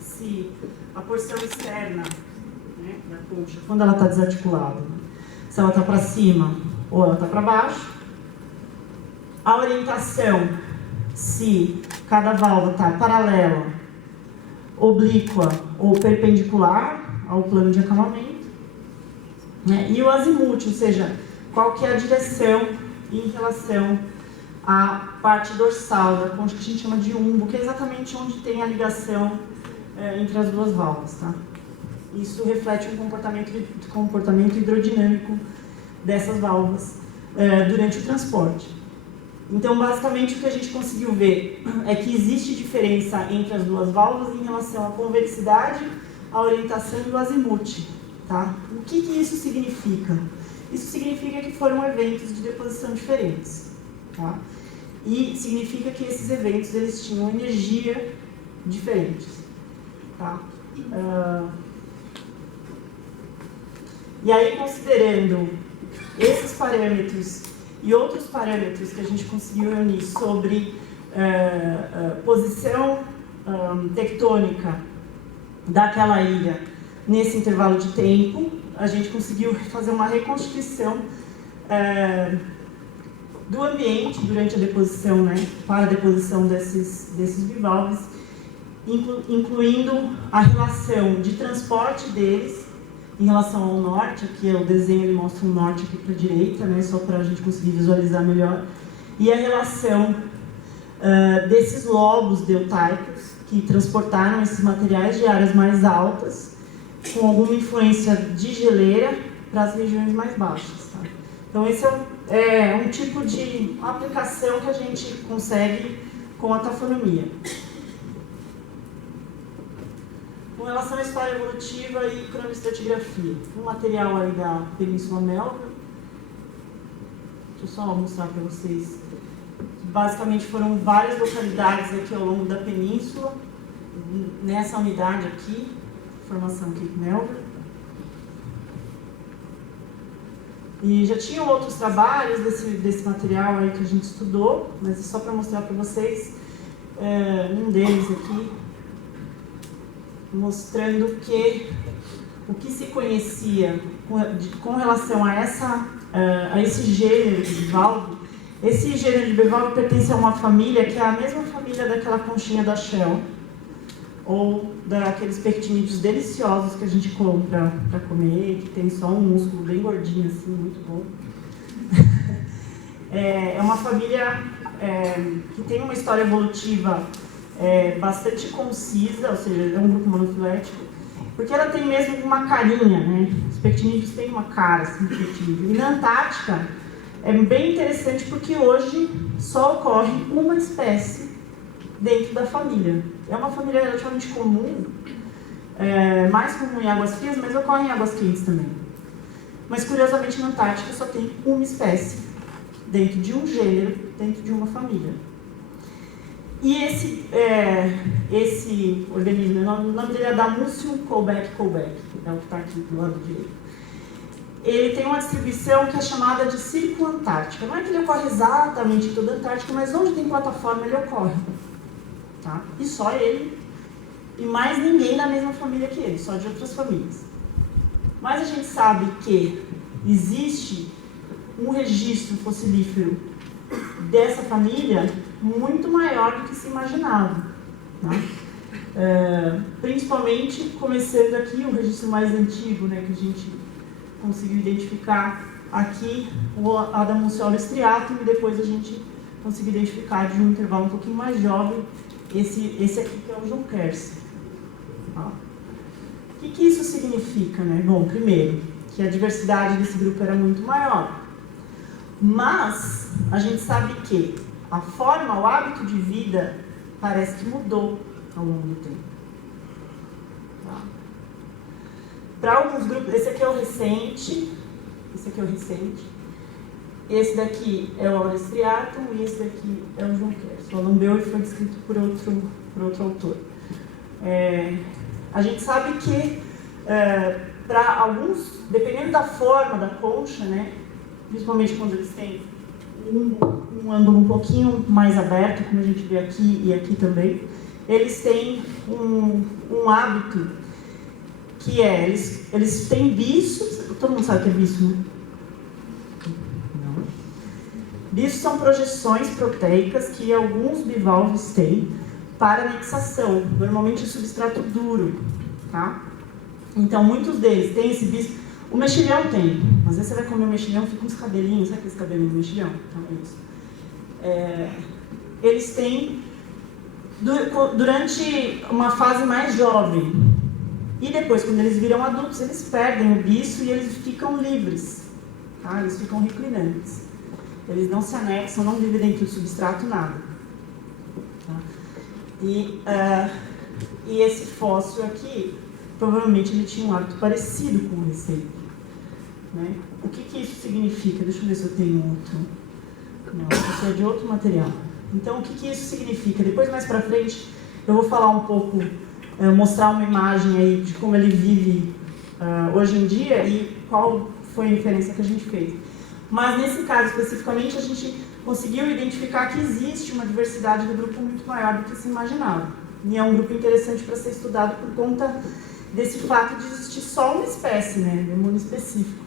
se a porção externa, né, da concha, quando ela está desarticulada, se ela está para cima ou ela está para baixo. A orientação, se cada válvula está paralela, oblíqua ou perpendicular ao plano de acamamento, né? E o azimuth, ou seja, qual que é a direção em relação à parte dorsal da concha, que a gente chama de umbo, que é exatamente onde tem a ligação entre as duas válvulas. Tá? Isso reflete um comportamento hidrodinâmico dessas válvulas durante o transporte. Então, basicamente, o que a gente conseguiu ver é que existe diferença entre as duas válvulas em relação à convexidade, à orientação e o azimuth. Tá? O que isso significa? Isso significa que foram eventos de deposição diferentes. Tá? E significa que esses eventos eles tinham energia diferente. Tá? E aí, considerando esses parâmetros e outros parâmetros que a gente conseguiu reunir sobre posição tectônica daquela ilha nesse intervalo de tempo, a gente conseguiu fazer uma reconstituição do ambiente durante a deposição, né, para a deposição desses bivalves, incluindo a relação de transporte deles em relação ao norte. Aqui o desenho ele mostra o norte aqui para a direita, né, só para a gente conseguir visualizar melhor, e a relação desses lobos deltaicos que transportaram esses materiais de áreas mais altas, com alguma influência de geleira, para as regiões mais baixas. Tá? Então esse é um tipo de aplicação que a gente consegue com a tafonomia. Com relação à história evolutiva e cronoestratigrafia, um material aí da Península Melville, deixa eu só mostrar para vocês, basicamente foram várias localidades aqui ao longo da península, nessa unidade aqui, formação Cape Melville. E já tinham outros trabalhos desse material aí que a gente estudou, mas é só para mostrar para vocês um deles aqui, mostrando que o que se conhecia com relação a esse gênero de bivalve. Esse gênero de bivalve pertence a uma família que é a mesma família daquela conchinha da Shell, ou daqueles pectinídeos deliciosos que a gente compra para comer, que tem só um músculo bem gordinho assim, muito bom. É uma família que tem uma história evolutiva bastante concisa, ou seja, é um grupo monofilético, porque ela tem mesmo uma carinha, né? Os pectinídeos têm uma cara assim, de pectinídeo. E na Antártica é bem interessante porque hoje só ocorre uma espécie dentro da família. É uma família relativamente comum, mais comum em águas frias, mas ocorre em águas quentes também. Mas curiosamente na Antártica só tem uma espécie dentro de um gênero, dentro de uma família. E esse organismo, o nome dele é Damucium colbeck, é o que está aqui do lado direito. Ele tem uma distribuição que é chamada de círculo antártica. Não é que ele ocorre exatamente em toda a Antártica, mas onde tem plataforma ele ocorre. Tá? E só ele, e mais ninguém da mesma família que ele, só de outras famílias. Mas a gente sabe que existe um registro fossilífero dessa família muito maior do que se imaginava. Tá? Principalmente, começando aqui, o registro mais antigo, né, que a gente conseguiu identificar aqui, o Adamuciolus striatum, e depois a gente conseguiu identificar de um intervalo um pouquinho mais jovem, esse aqui que é o Junquerce. Tá? O que isso significa, né? Bom, primeiro, que a diversidade desse grupo era muito maior. Mas a gente sabe que a forma, o hábito de vida parece que mudou ao longo do tempo. Tá? Para alguns grupos, esse aqui é o recente, esse daqui é o Aurus striatum e esse daqui é o Junquerce. O Alambeu foi descrito por outro autor. A gente sabe que para alguns, dependendo da forma da concha, né, principalmente quando eles têm um ângulo um pouquinho mais aberto, como a gente vê aqui e aqui também, eles têm um hábito que eles têm biços. Todo mundo sabe o que é biço, né? Não. Biços são projeções proteicas que alguns bivalves têm para anexação, normalmente em substrato duro, tá? Então, muitos deles têm esse bicho. O mexilhão tem. Às vezes você vai comer um mexilhão, fica uns cabelinhos, sabe aqueles cabelinhos do mexilhão? Então, é isso. Eles têm, durante uma fase mais jovem, e depois, quando eles viram adultos, eles perdem o bicho e eles ficam livres, tá? Eles ficam reclinantes. Eles não se anexam, não vivem dentro do substrato, nada. Tá? E esse fóssil aqui, provavelmente ele tinha um hábito parecido com o recente. Né? O que isso significa? Deixa eu ver se eu tenho outro. Não, isso é de outro material. Então, o que isso significa? Depois, mais para frente, eu vou falar um pouco, mostrar uma imagem aí de como ele vive hoje em dia e qual foi a diferença que a gente fez. Mas, nesse caso especificamente, a gente conseguiu identificar que existe uma diversidade do grupo muito maior do que se imaginava. E é um grupo interessante para ser estudado por conta desse fato de existir só uma espécie, né, de monoespecífico,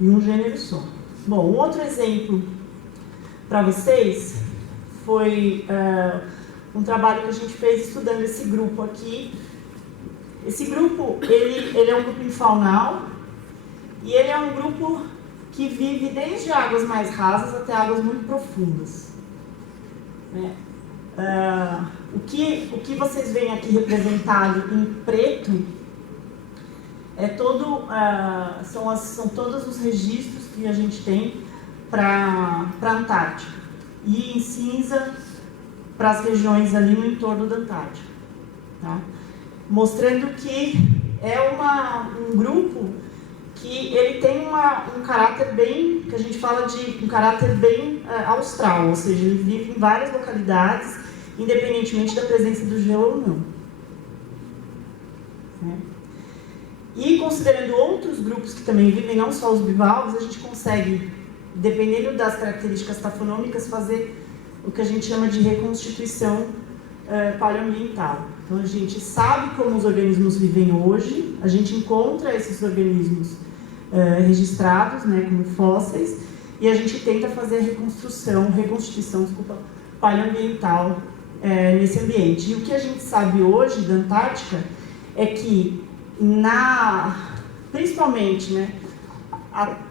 e um gênero só. Bom, um outro exemplo para vocês foi um trabalho que a gente fez estudando esse grupo aqui. Esse grupo, ele é um grupo infaunal e ele é um grupo que vive desde águas mais rasas até águas muito profundas. Né? O que vocês veem aqui representado em preto é são todos os registros que a gente tem para a Antártica, e em cinza para as regiões ali no entorno da Antártica. Tá? Mostrando que é um grupo que ele tem um caráter bem, que a gente fala de um caráter bem austral, ou seja, ele vive em várias localidades, independentemente da presença do gelo ou não. Né? E considerando outros grupos que também vivem, não só os bivalves, a gente consegue, dependendo das características tafonômicas, fazer o que a gente chama de reconstituição paleoambiental. Então a gente sabe como os organismos vivem hoje, a gente encontra esses organismos registrados, né, como fósseis, e a gente tenta fazer a reconstituição paleoambiental nesse ambiente. E o que a gente sabe hoje da Antártica é que, principalmente, né,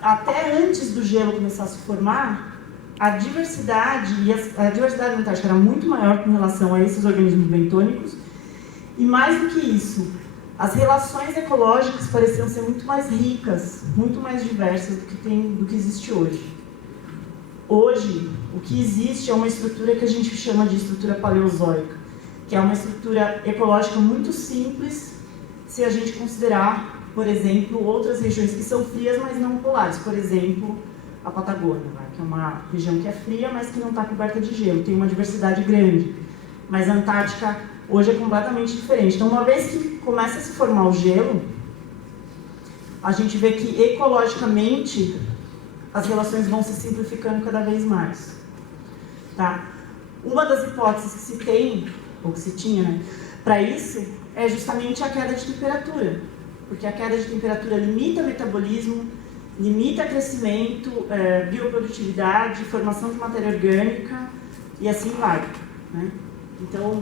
até antes do gelo começar a se formar, a diversidade da Antártica era muito maior com relação a esses organismos bentônicos, e mais do que isso, as relações ecológicas pareciam ser muito mais ricas, muito mais diversas do que existe hoje. Hoje, o que existe é uma estrutura que a gente chama de estrutura paleozoica, que é uma estrutura ecológica muito simples, se a gente considerar, por exemplo, outras regiões que são frias, mas não polares. Por exemplo, a Patagônia, né, que é uma região que é fria, mas que não está coberta de gelo, tem uma diversidade grande. Mas a Antártica hoje é completamente diferente. Então, uma vez que começa a se formar o gelo, a gente vê que ecologicamente as relações vão se simplificando cada vez mais. Tá? Uma das hipóteses que se tem, ou que se tinha, né, para isso, é justamente a queda de temperatura. Porque a queda de temperatura limita o metabolismo, limita crescimento, bioprodutividade, formação de matéria orgânica e assim vai. Né? Então,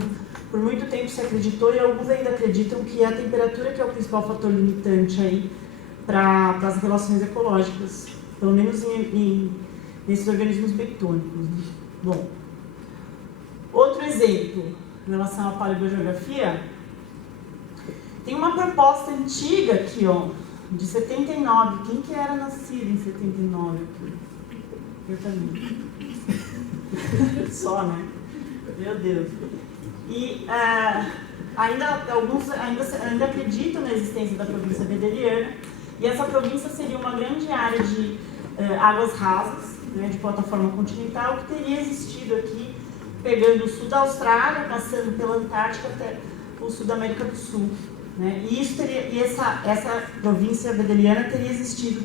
por muito tempo se acreditou, e alguns ainda acreditam, que é a temperatura que é o principal fator limitante aí para as relações ecológicas, pelo menos nesses organismos bentônicos. Né? Bom, outro exemplo em relação à paleogeografia, tem uma proposta antiga aqui, ó, de 79. Quem que era nascido em 79 aqui? Eu também. Só, né? Meu Deus. E alguns ainda acreditam na existência da província Wederiana, e essa província seria uma grande área de águas rasas, né, de plataforma continental, que teria existido aqui, pegando o sul da Austrália, passando pela Antártica até o sul da América do Sul. Né? E essa província Wederiana teria existido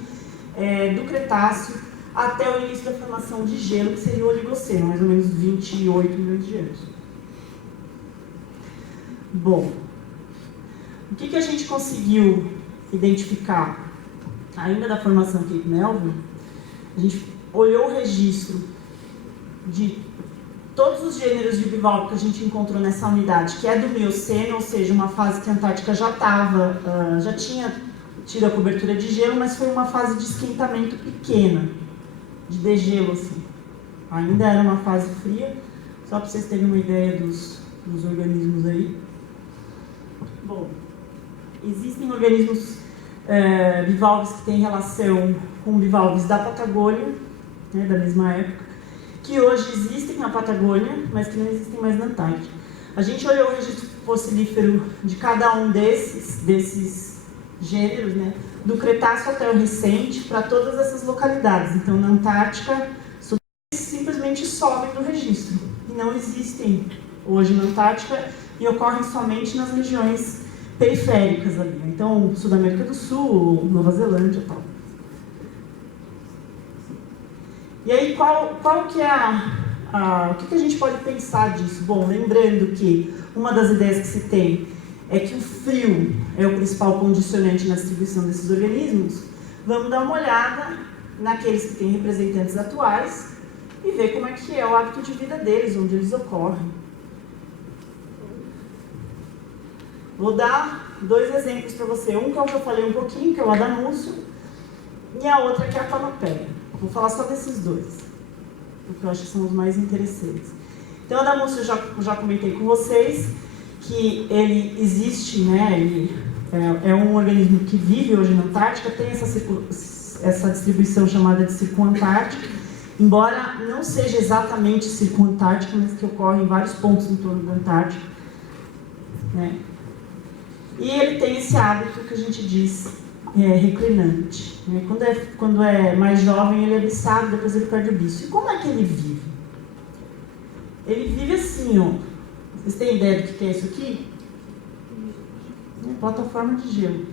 do Cretáceo até o início da formação de gelo, que seria o Oligoceno, mais ou menos 28 milhões de anos. Bom, o que a gente conseguiu identificar ainda da formação Cape Melville? A gente olhou o registro de todos os gêneros de bivalve que a gente encontrou nessa unidade, que é do Mioceno, ou seja, uma fase que a Antártica já tinha tido a cobertura de gelo, mas foi uma fase de esquentamento pequena, de degelo, assim. Ainda era uma fase fria, só para vocês terem uma ideia dos organismos aí. Bom, existem organismos bivalves que têm relação com bivalves da Patagônia, né, da mesma época, que hoje existem na Patagônia, mas que não existem mais na Antártica. A gente olhou o registro fossilífero de cada um desses gêneros, né, do Cretáceo até o recente, para todas essas localidades. Então, na Antártica, simplesmente somem do registro, e não existem hoje na Antártica, e ocorrem somente nas regiões periféricas ali. Então, Sul da América do Sul, Nova Zelândia e tal. E aí, qual que é o que a gente pode pensar disso? Bom, lembrando que uma das ideias que se tem é que o frio é o principal condicionante na distribuição desses organismos, vamos dar uma olhada naqueles que têm representantes atuais e ver como é que é o hábito de vida deles, onde eles ocorrem. Vou dar 2 exemplos para você. Um que eu já falei um pouquinho, que é o Adamúcio, e a outra que é a Panopeia. Vou falar só desses 2, porque eu acho que são os mais interessantes. Então, o Adamúcio eu já comentei com vocês que ele existe, né? Ele é um organismo que vive hoje na Antártica, tem essa distribuição chamada de circunantártica, embora não seja exatamente circunantártica, mas que ocorre em vários pontos em torno da Antártica, né? E ele tem esse hábito que a gente diz reclinante, né? Quando é mais jovem, ele é biçado, depois ele perde o biço. E como é que ele vive? Ele vive assim, ó. Vocês têm ideia do que é isso aqui? Plataforma de gelo.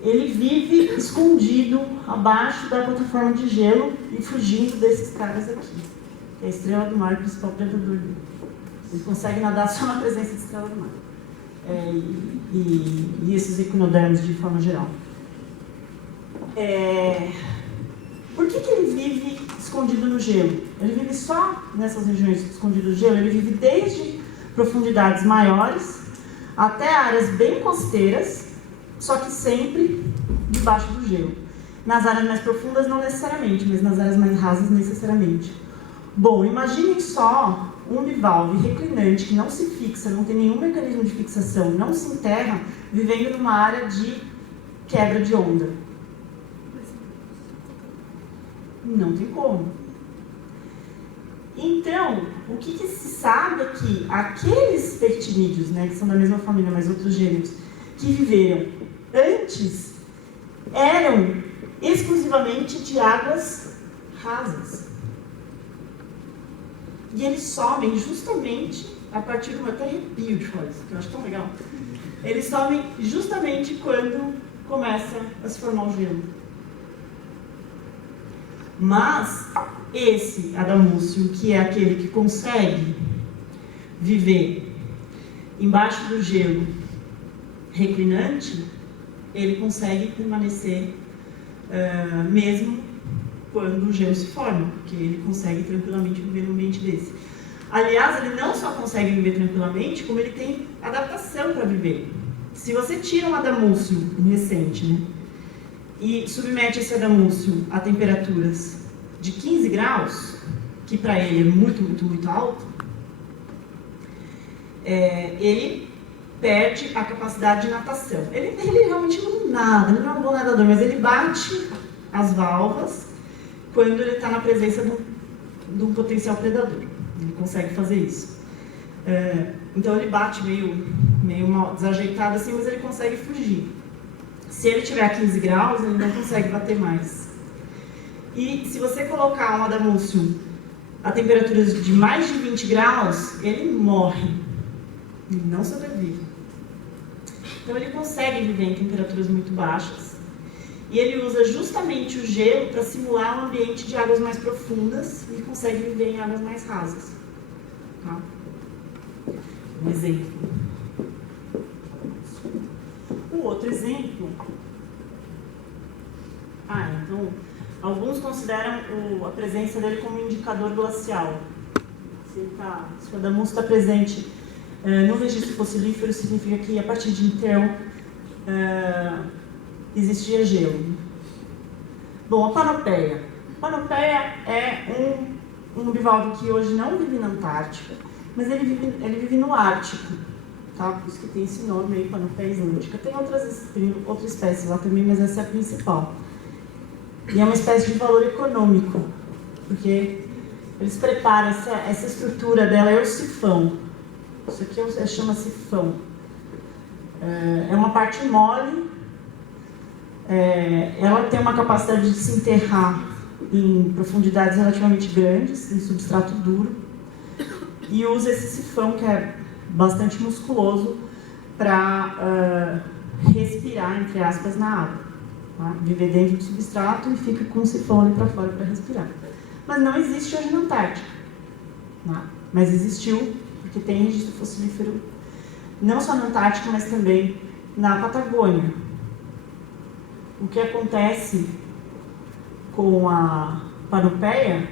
Ele vive escondido abaixo da plataforma de gelo e fugindo desses caras aqui. Que é a estrela do mar, o principal predador dele. Ele consegue nadar só na presença de estrela do mar. E esses equinodermos de forma geral. Por que ele vive escondido no gelo? Ele vive só nessas regiões escondidas no gelo. Ele vive desde profundidades maiores até áreas bem costeiras, só que sempre debaixo do gelo. Nas áreas mais profundas não necessariamente, mas nas áreas mais rasas necessariamente. Bom, imaginem só um bivalve reclinante que não se fixa, não tem nenhum mecanismo de fixação, não se enterra, vivendo numa área de quebra de onda. Não tem como. Então, o que se sabe é que aqueles pectinídeos, né, que são da mesma família, mas outros gêneros, que viveram antes, eram exclusivamente de águas rasas. E eles somem justamente a partir do... até arrepio de falar isso, que eu acho tão legal. Eles somem justamente quando começa a se formar o gelo. Mas esse Adamúcio, que é aquele que consegue viver embaixo do gelo reclinante, ele consegue permanecer mesmo quando o gelo se forma, porque ele consegue tranquilamente viver num ambiente desse. Aliás, ele não só consegue viver tranquilamente, como ele tem adaptação para viver. Se você tira um Adamúcio recente, né, e submete esse Adamúcio a temperaturas de 15 graus, que para ele é muito, muito, muito alto, ele perde a capacidade de natação. Ele realmente não nada, ele não é um bom nadador, mas ele bate as valvas quando ele está na presença de um potencial predador. Ele consegue fazer isso. Então ele bate meio mal desajeitado assim, mas ele consegue fugir. Se ele tiver a 15 graus, ele não consegue bater mais. E se você colocar um Adamúcio a temperaturas de mais de 20 graus, ele morre. Ele não sobrevive. Então ele consegue viver em temperaturas muito baixas. E ele usa justamente o gelo para simular um ambiente de águas mais profundas e consegue viver em águas mais rasas. Tá? Um exemplo. O outro exemplo... então, alguns consideram a presença dele como um indicador glacial. Se o Adamúcio está presente no registro fossilífero, significa que a partir de então existia gelo. Bom, a Panopeia. A Panopeia é um bivalve que hoje não vive na Antártica, mas ele vive no Ártico. Tá? Por isso que tem esse nome aí, Panopeia islândica. Tem outras espécies lá também, mas essa é a principal. E é uma espécie de valor econômico, porque eles preparam essa estrutura dela, é o sifão. Isso aqui chama sifão. É uma parte mole, ela tem uma capacidade de se enterrar em profundidades relativamente grandes, em substrato duro, e usa esse sifão, que é bastante musculoso, para respirar, entre aspas, na água. Tá? Viver dentro do substrato e fica com o sifão ali para fora para respirar. Mas não existe hoje na Antártica. Tá? Mas existiu, porque tem registro fossilífero não só na Antártica, mas também na Patagônia. O que acontece com a Panopeia,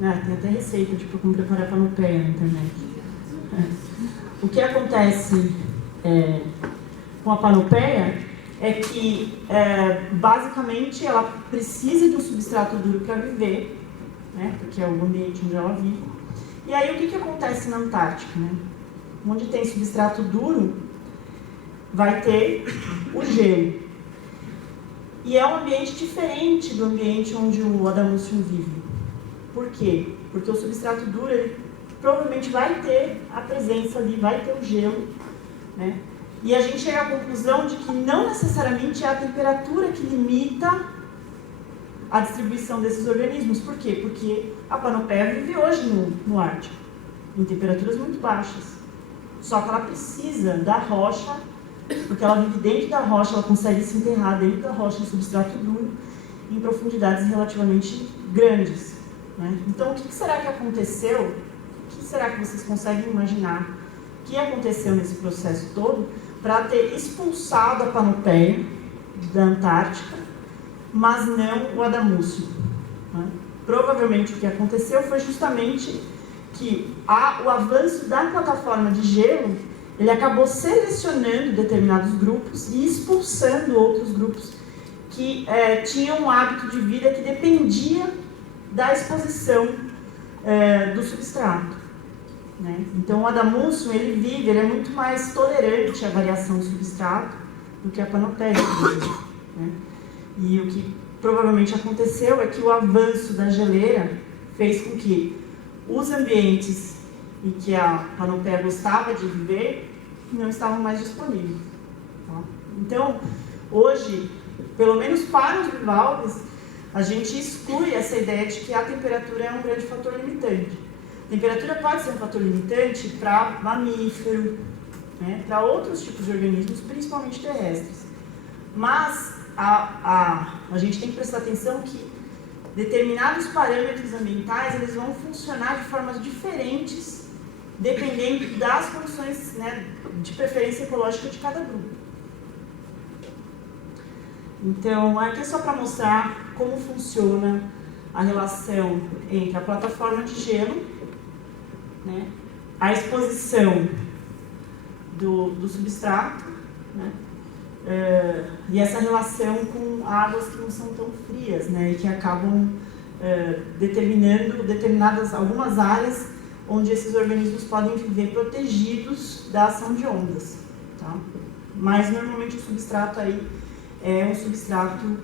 né? Tem até receita de como preparar Panopeia na internet. O que acontece com a Panopeia é que, basicamente, ela precisa de um substrato duro para viver, né? Porque é o ambiente onde ela vive. E aí, o que acontece na Antártica, né? Onde tem substrato duro, vai ter o gelo. E é um ambiente diferente do ambiente onde o Adamucium vive. Por quê? Porque o substrato duro, ele provavelmente vai ter a presença ali, vai ter o gelo, né? E a gente chega à conclusão de que não necessariamente é a temperatura que limita a distribuição desses organismos. Por quê? Porque a Panopeia vive hoje no Ártico, em temperaturas muito baixas. Só que ela precisa da rocha, porque ela vive dentro da rocha, ela consegue se enterrar dentro da rocha, no substrato duro, em profundidades relativamente grandes, né? Então, o que será que aconteceu? O que será que vocês conseguem imaginar que aconteceu nesse processo todo para ter expulsado a Panopeia da Antártica, mas não o Adamucium, né? Provavelmente o que aconteceu foi justamente que o avanço da plataforma de gelo, ele acabou selecionando determinados grupos e expulsando outros grupos que tinham um hábito de vida que dependia da exposição do substrato, né? Então o Adamucium, ele é muito mais tolerante à variação do substrato do que a Panopeia, né? E o que provavelmente aconteceu é que o avanço da geleira fez com que os ambientes em que a Panopeia gostava de viver não estavam mais disponíveis, tá? Então, hoje, pelo menos para os bivalves, a gente exclui essa ideia de que a temperatura é um grande fator limitante. A temperatura pode ser um fator limitante para mamífero, né, para outros tipos de organismos, principalmente terrestres. Mas a gente tem que prestar atenção que determinados parâmetros ambientais, eles vão funcionar de formas diferentes dependendo das condições, né, de preferência ecológica de cada grupo. Então, aqui é só para mostrar como funciona a relação entre a plataforma de gelo, né, a exposição do substrato, né, e essa relação com águas que não são tão frias, né, e que acabam determinando algumas áreas onde esses organismos podem viver protegidos da ação de ondas, tá? Mas normalmente o substrato aí é um substrato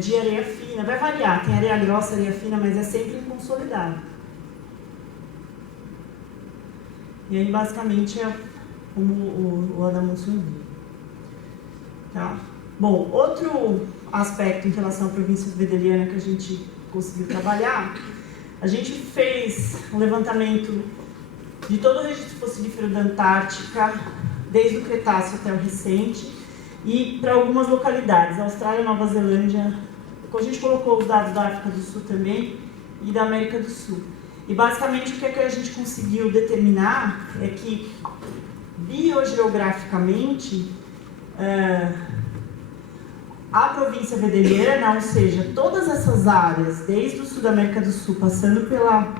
de areia fina, vai variar, tem areia grossa, areia fina, mas é sempre consolidado. E aí basicamente é como o Adamucium vive, tá? Bom, outro aspecto em relação à província wedeliana que a gente conseguiu trabalhar, a gente fez um levantamento de todo o registro fossilífero da Antártica, desde o Cretáceo até o recente, e para algumas localidades, Austrália, Nova Zelândia, a gente colocou os dados da África do Sul também e da América do Sul. E basicamente o que a gente conseguiu determinar é que, biogeograficamente, a província wedeliana, ou seja, todas essas áreas, desde o sul da América do Sul, passando pela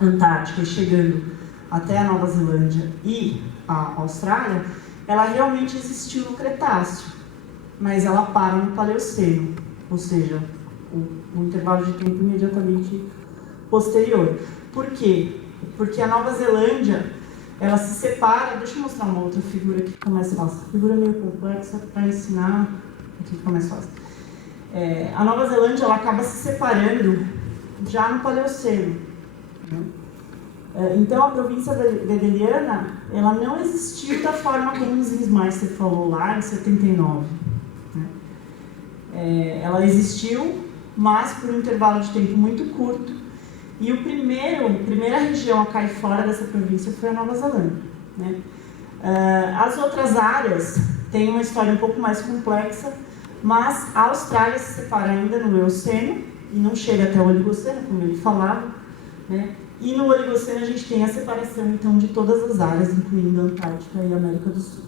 Antártica e chegando até a Nova Zelândia e a Austrália, ela realmente existiu no Cretáceo, mas ela para no Paleoceno, ou seja, o intervalo de tempo imediatamente posterior. Por quê? Porque a Nova Zelândia, ela se separa, deixa eu mostrar uma outra figura que fica mais fácil, a figura é meio complexa para ensinar, aqui fica mais fácil. A Nova Zelândia, ela acaba se separando já no Paleoceno, né? Então a província wedeliana, ela não existiu da forma como o Zinsmeister falou lá em 79, né? Ela existiu, mas por um intervalo de tempo muito curto, e a primeira região a cair fora dessa província foi a Nova Zelândia, né? As outras áreas têm uma história um pouco mais complexa, mas a Austrália se separa ainda no Eoceno e não chega até o Oligoceno, como ele falava, né? E no Oligoceno a gente tem a separação, então, de todas as áreas, incluindo a Antártica e a América do Sul.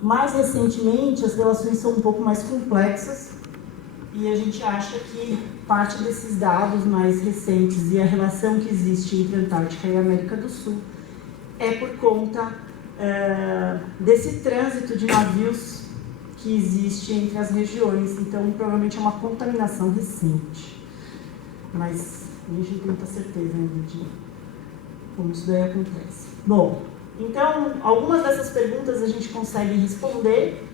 Mais recentemente, as relações são um pouco mais complexas e a gente acha que parte desses dados mais recentes e a relação que existe entre a Antártica e a América do Sul é por conta desse trânsito de navios que existe entre as regiões. Então, provavelmente é uma contaminação recente. Mas a gente não tem muita certeza ainda de como isso daí acontece. Bom, então, algumas dessas perguntas a gente consegue responder.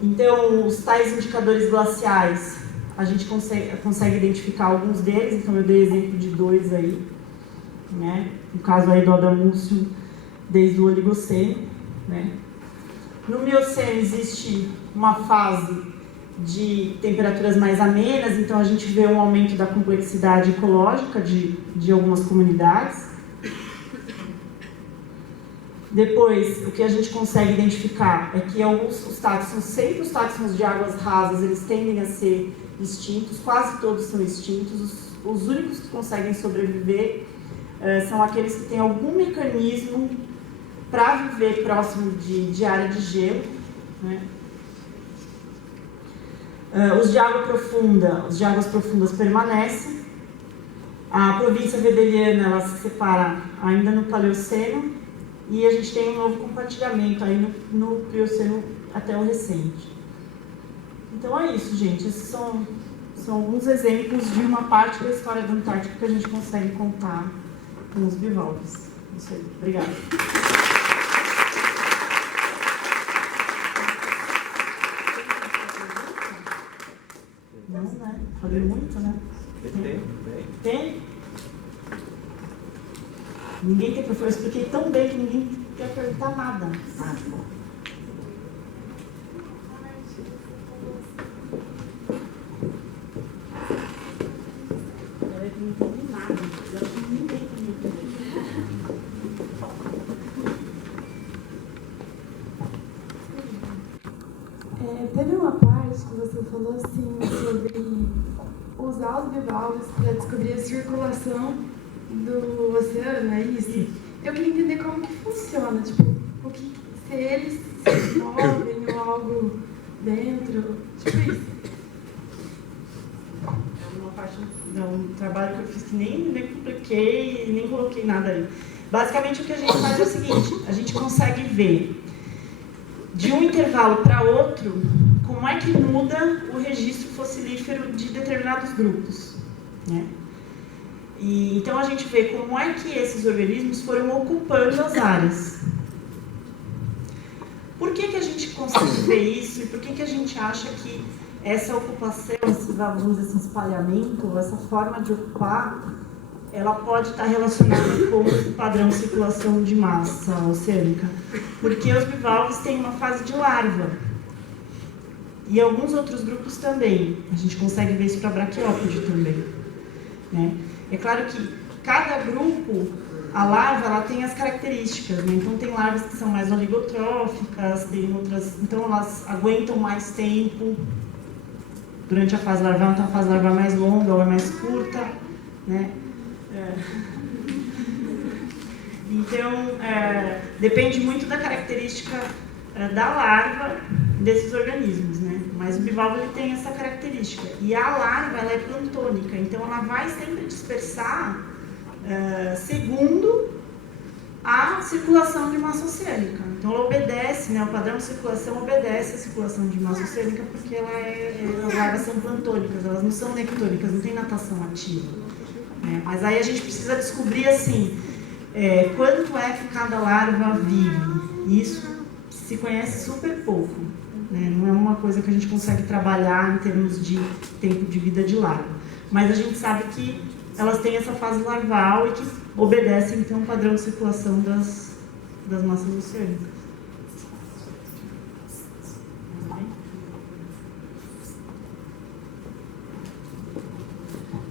Então, os tais indicadores glaciais, a gente consegue identificar alguns deles. Então, eu dei exemplo de 2 aí, né? No caso aí do Adamúcio, desde o Oligoceno, né? No Mioceno existe uma fase de temperaturas mais amenas, então a gente vê um aumento da complexidade ecológica de algumas comunidades. Depois, o que a gente consegue identificar é que os táxons, sempre os táxons de águas rasas, eles tendem a ser extintos, quase todos são extintos. Os únicos que conseguem sobreviver são aqueles que têm algum mecanismo para viver próximo de área de gelo, né? Os de águas profundas permanecem. A província wedeliana, ela se separa ainda no Paleoceno, e a gente tem um novo compartilhamento aí no Plioceno até o recente. Então é isso, gente. Esses são alguns exemplos de uma parte da história da Antártica que a gente consegue contar com os bivalves. Isso aí. Obrigada. Não, né? Falei muito, né? Tem? Ninguém tem professor. Eu expliquei tão bem que ninguém quer perguntar nada. Eu não entendi nada. Eu acho que ninguém tem entendido. Teve uma parte que você falou assim sobre usar os bivalves para descobrir a circulação do oceano, é isso? Eu queria entender como que funciona, tipo, se eles se movem ou algo dentro, tipo isso. É uma parte um trabalho que eu fiz que nem publiquei, nem coloquei nada aí. Basicamente o que a gente faz é o seguinte, a gente consegue ver de um intervalo para outro como é que muda o registro fossilífero de determinados grupos, né? E, então a gente vê como é que esses organismos foram ocupando as áreas. Por que a gente consegue ver isso e por que a gente acha que essa ocupação, vamos dizer, esse espalhamento, essa forma de ocupar, ela pode estar relacionada com o padrão de circulação de massa oceânica? Porque os bivalves têm uma fase de larva. E alguns outros grupos também. A gente consegue ver isso para a braquiópode também, né? É claro que cada grupo, a larva, ela tem as características, né? Então tem larvas que são mais oligotróficas, tem outras, então elas aguentam mais tempo durante a fase larval, então a fase larval é mais longa ou é mais curta, né? Então, depende muito da característica da larva desses organismos, né? Mas o bivalve ele tem essa característica. E a larva, ela é plantônica, então ela vai sempre dispersar segundo a circulação de massa oceânica. Então ela obedece, né? O padrão de circulação obedece à circulação de massa oceânica porque as larvas são plantônicas, elas não são nectônicas, não tem natação ativa, né? Mas aí a gente precisa descobrir assim, quanto é que cada larva vive. Isso se conhece super pouco, né? Não é uma coisa que a gente consegue trabalhar em termos de tempo de vida de larva. Mas a gente sabe que elas têm essa fase larval e que obedecem então o padrão de circulação das massas oceânicas.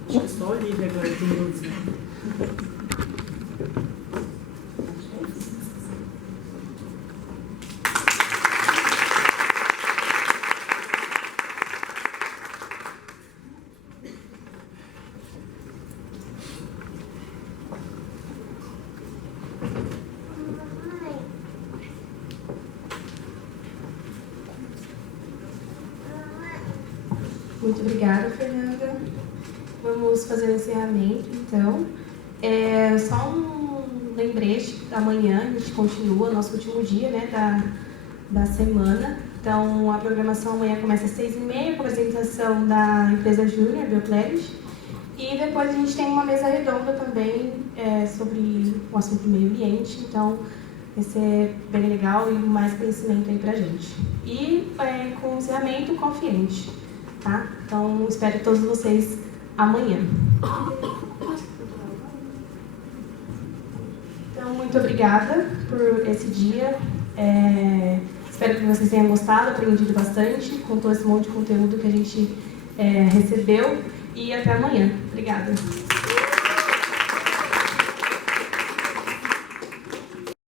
Acho que só o Olivia agora tem dúvida. Muito obrigada, Fernanda. Vamos fazer o encerramento, então. Só um lembrete, amanhã a gente continua, nosso último dia, né, da semana. Então, a programação amanhã começa às 6h30, com a apresentação da empresa Júnior, Bioplanet. E depois a gente tem uma mesa redonda também sobre o assunto do meio ambiente. Então, vai ser bem legal e mais conhecimento aí pra gente. E com o encerramento, Confiante, tá? Então, espero todos vocês amanhã. Então, muito obrigada por esse dia. Espero que vocês tenham gostado, aprendido bastante com todo esse monte de conteúdo que a gente recebeu. E até amanhã. Obrigada.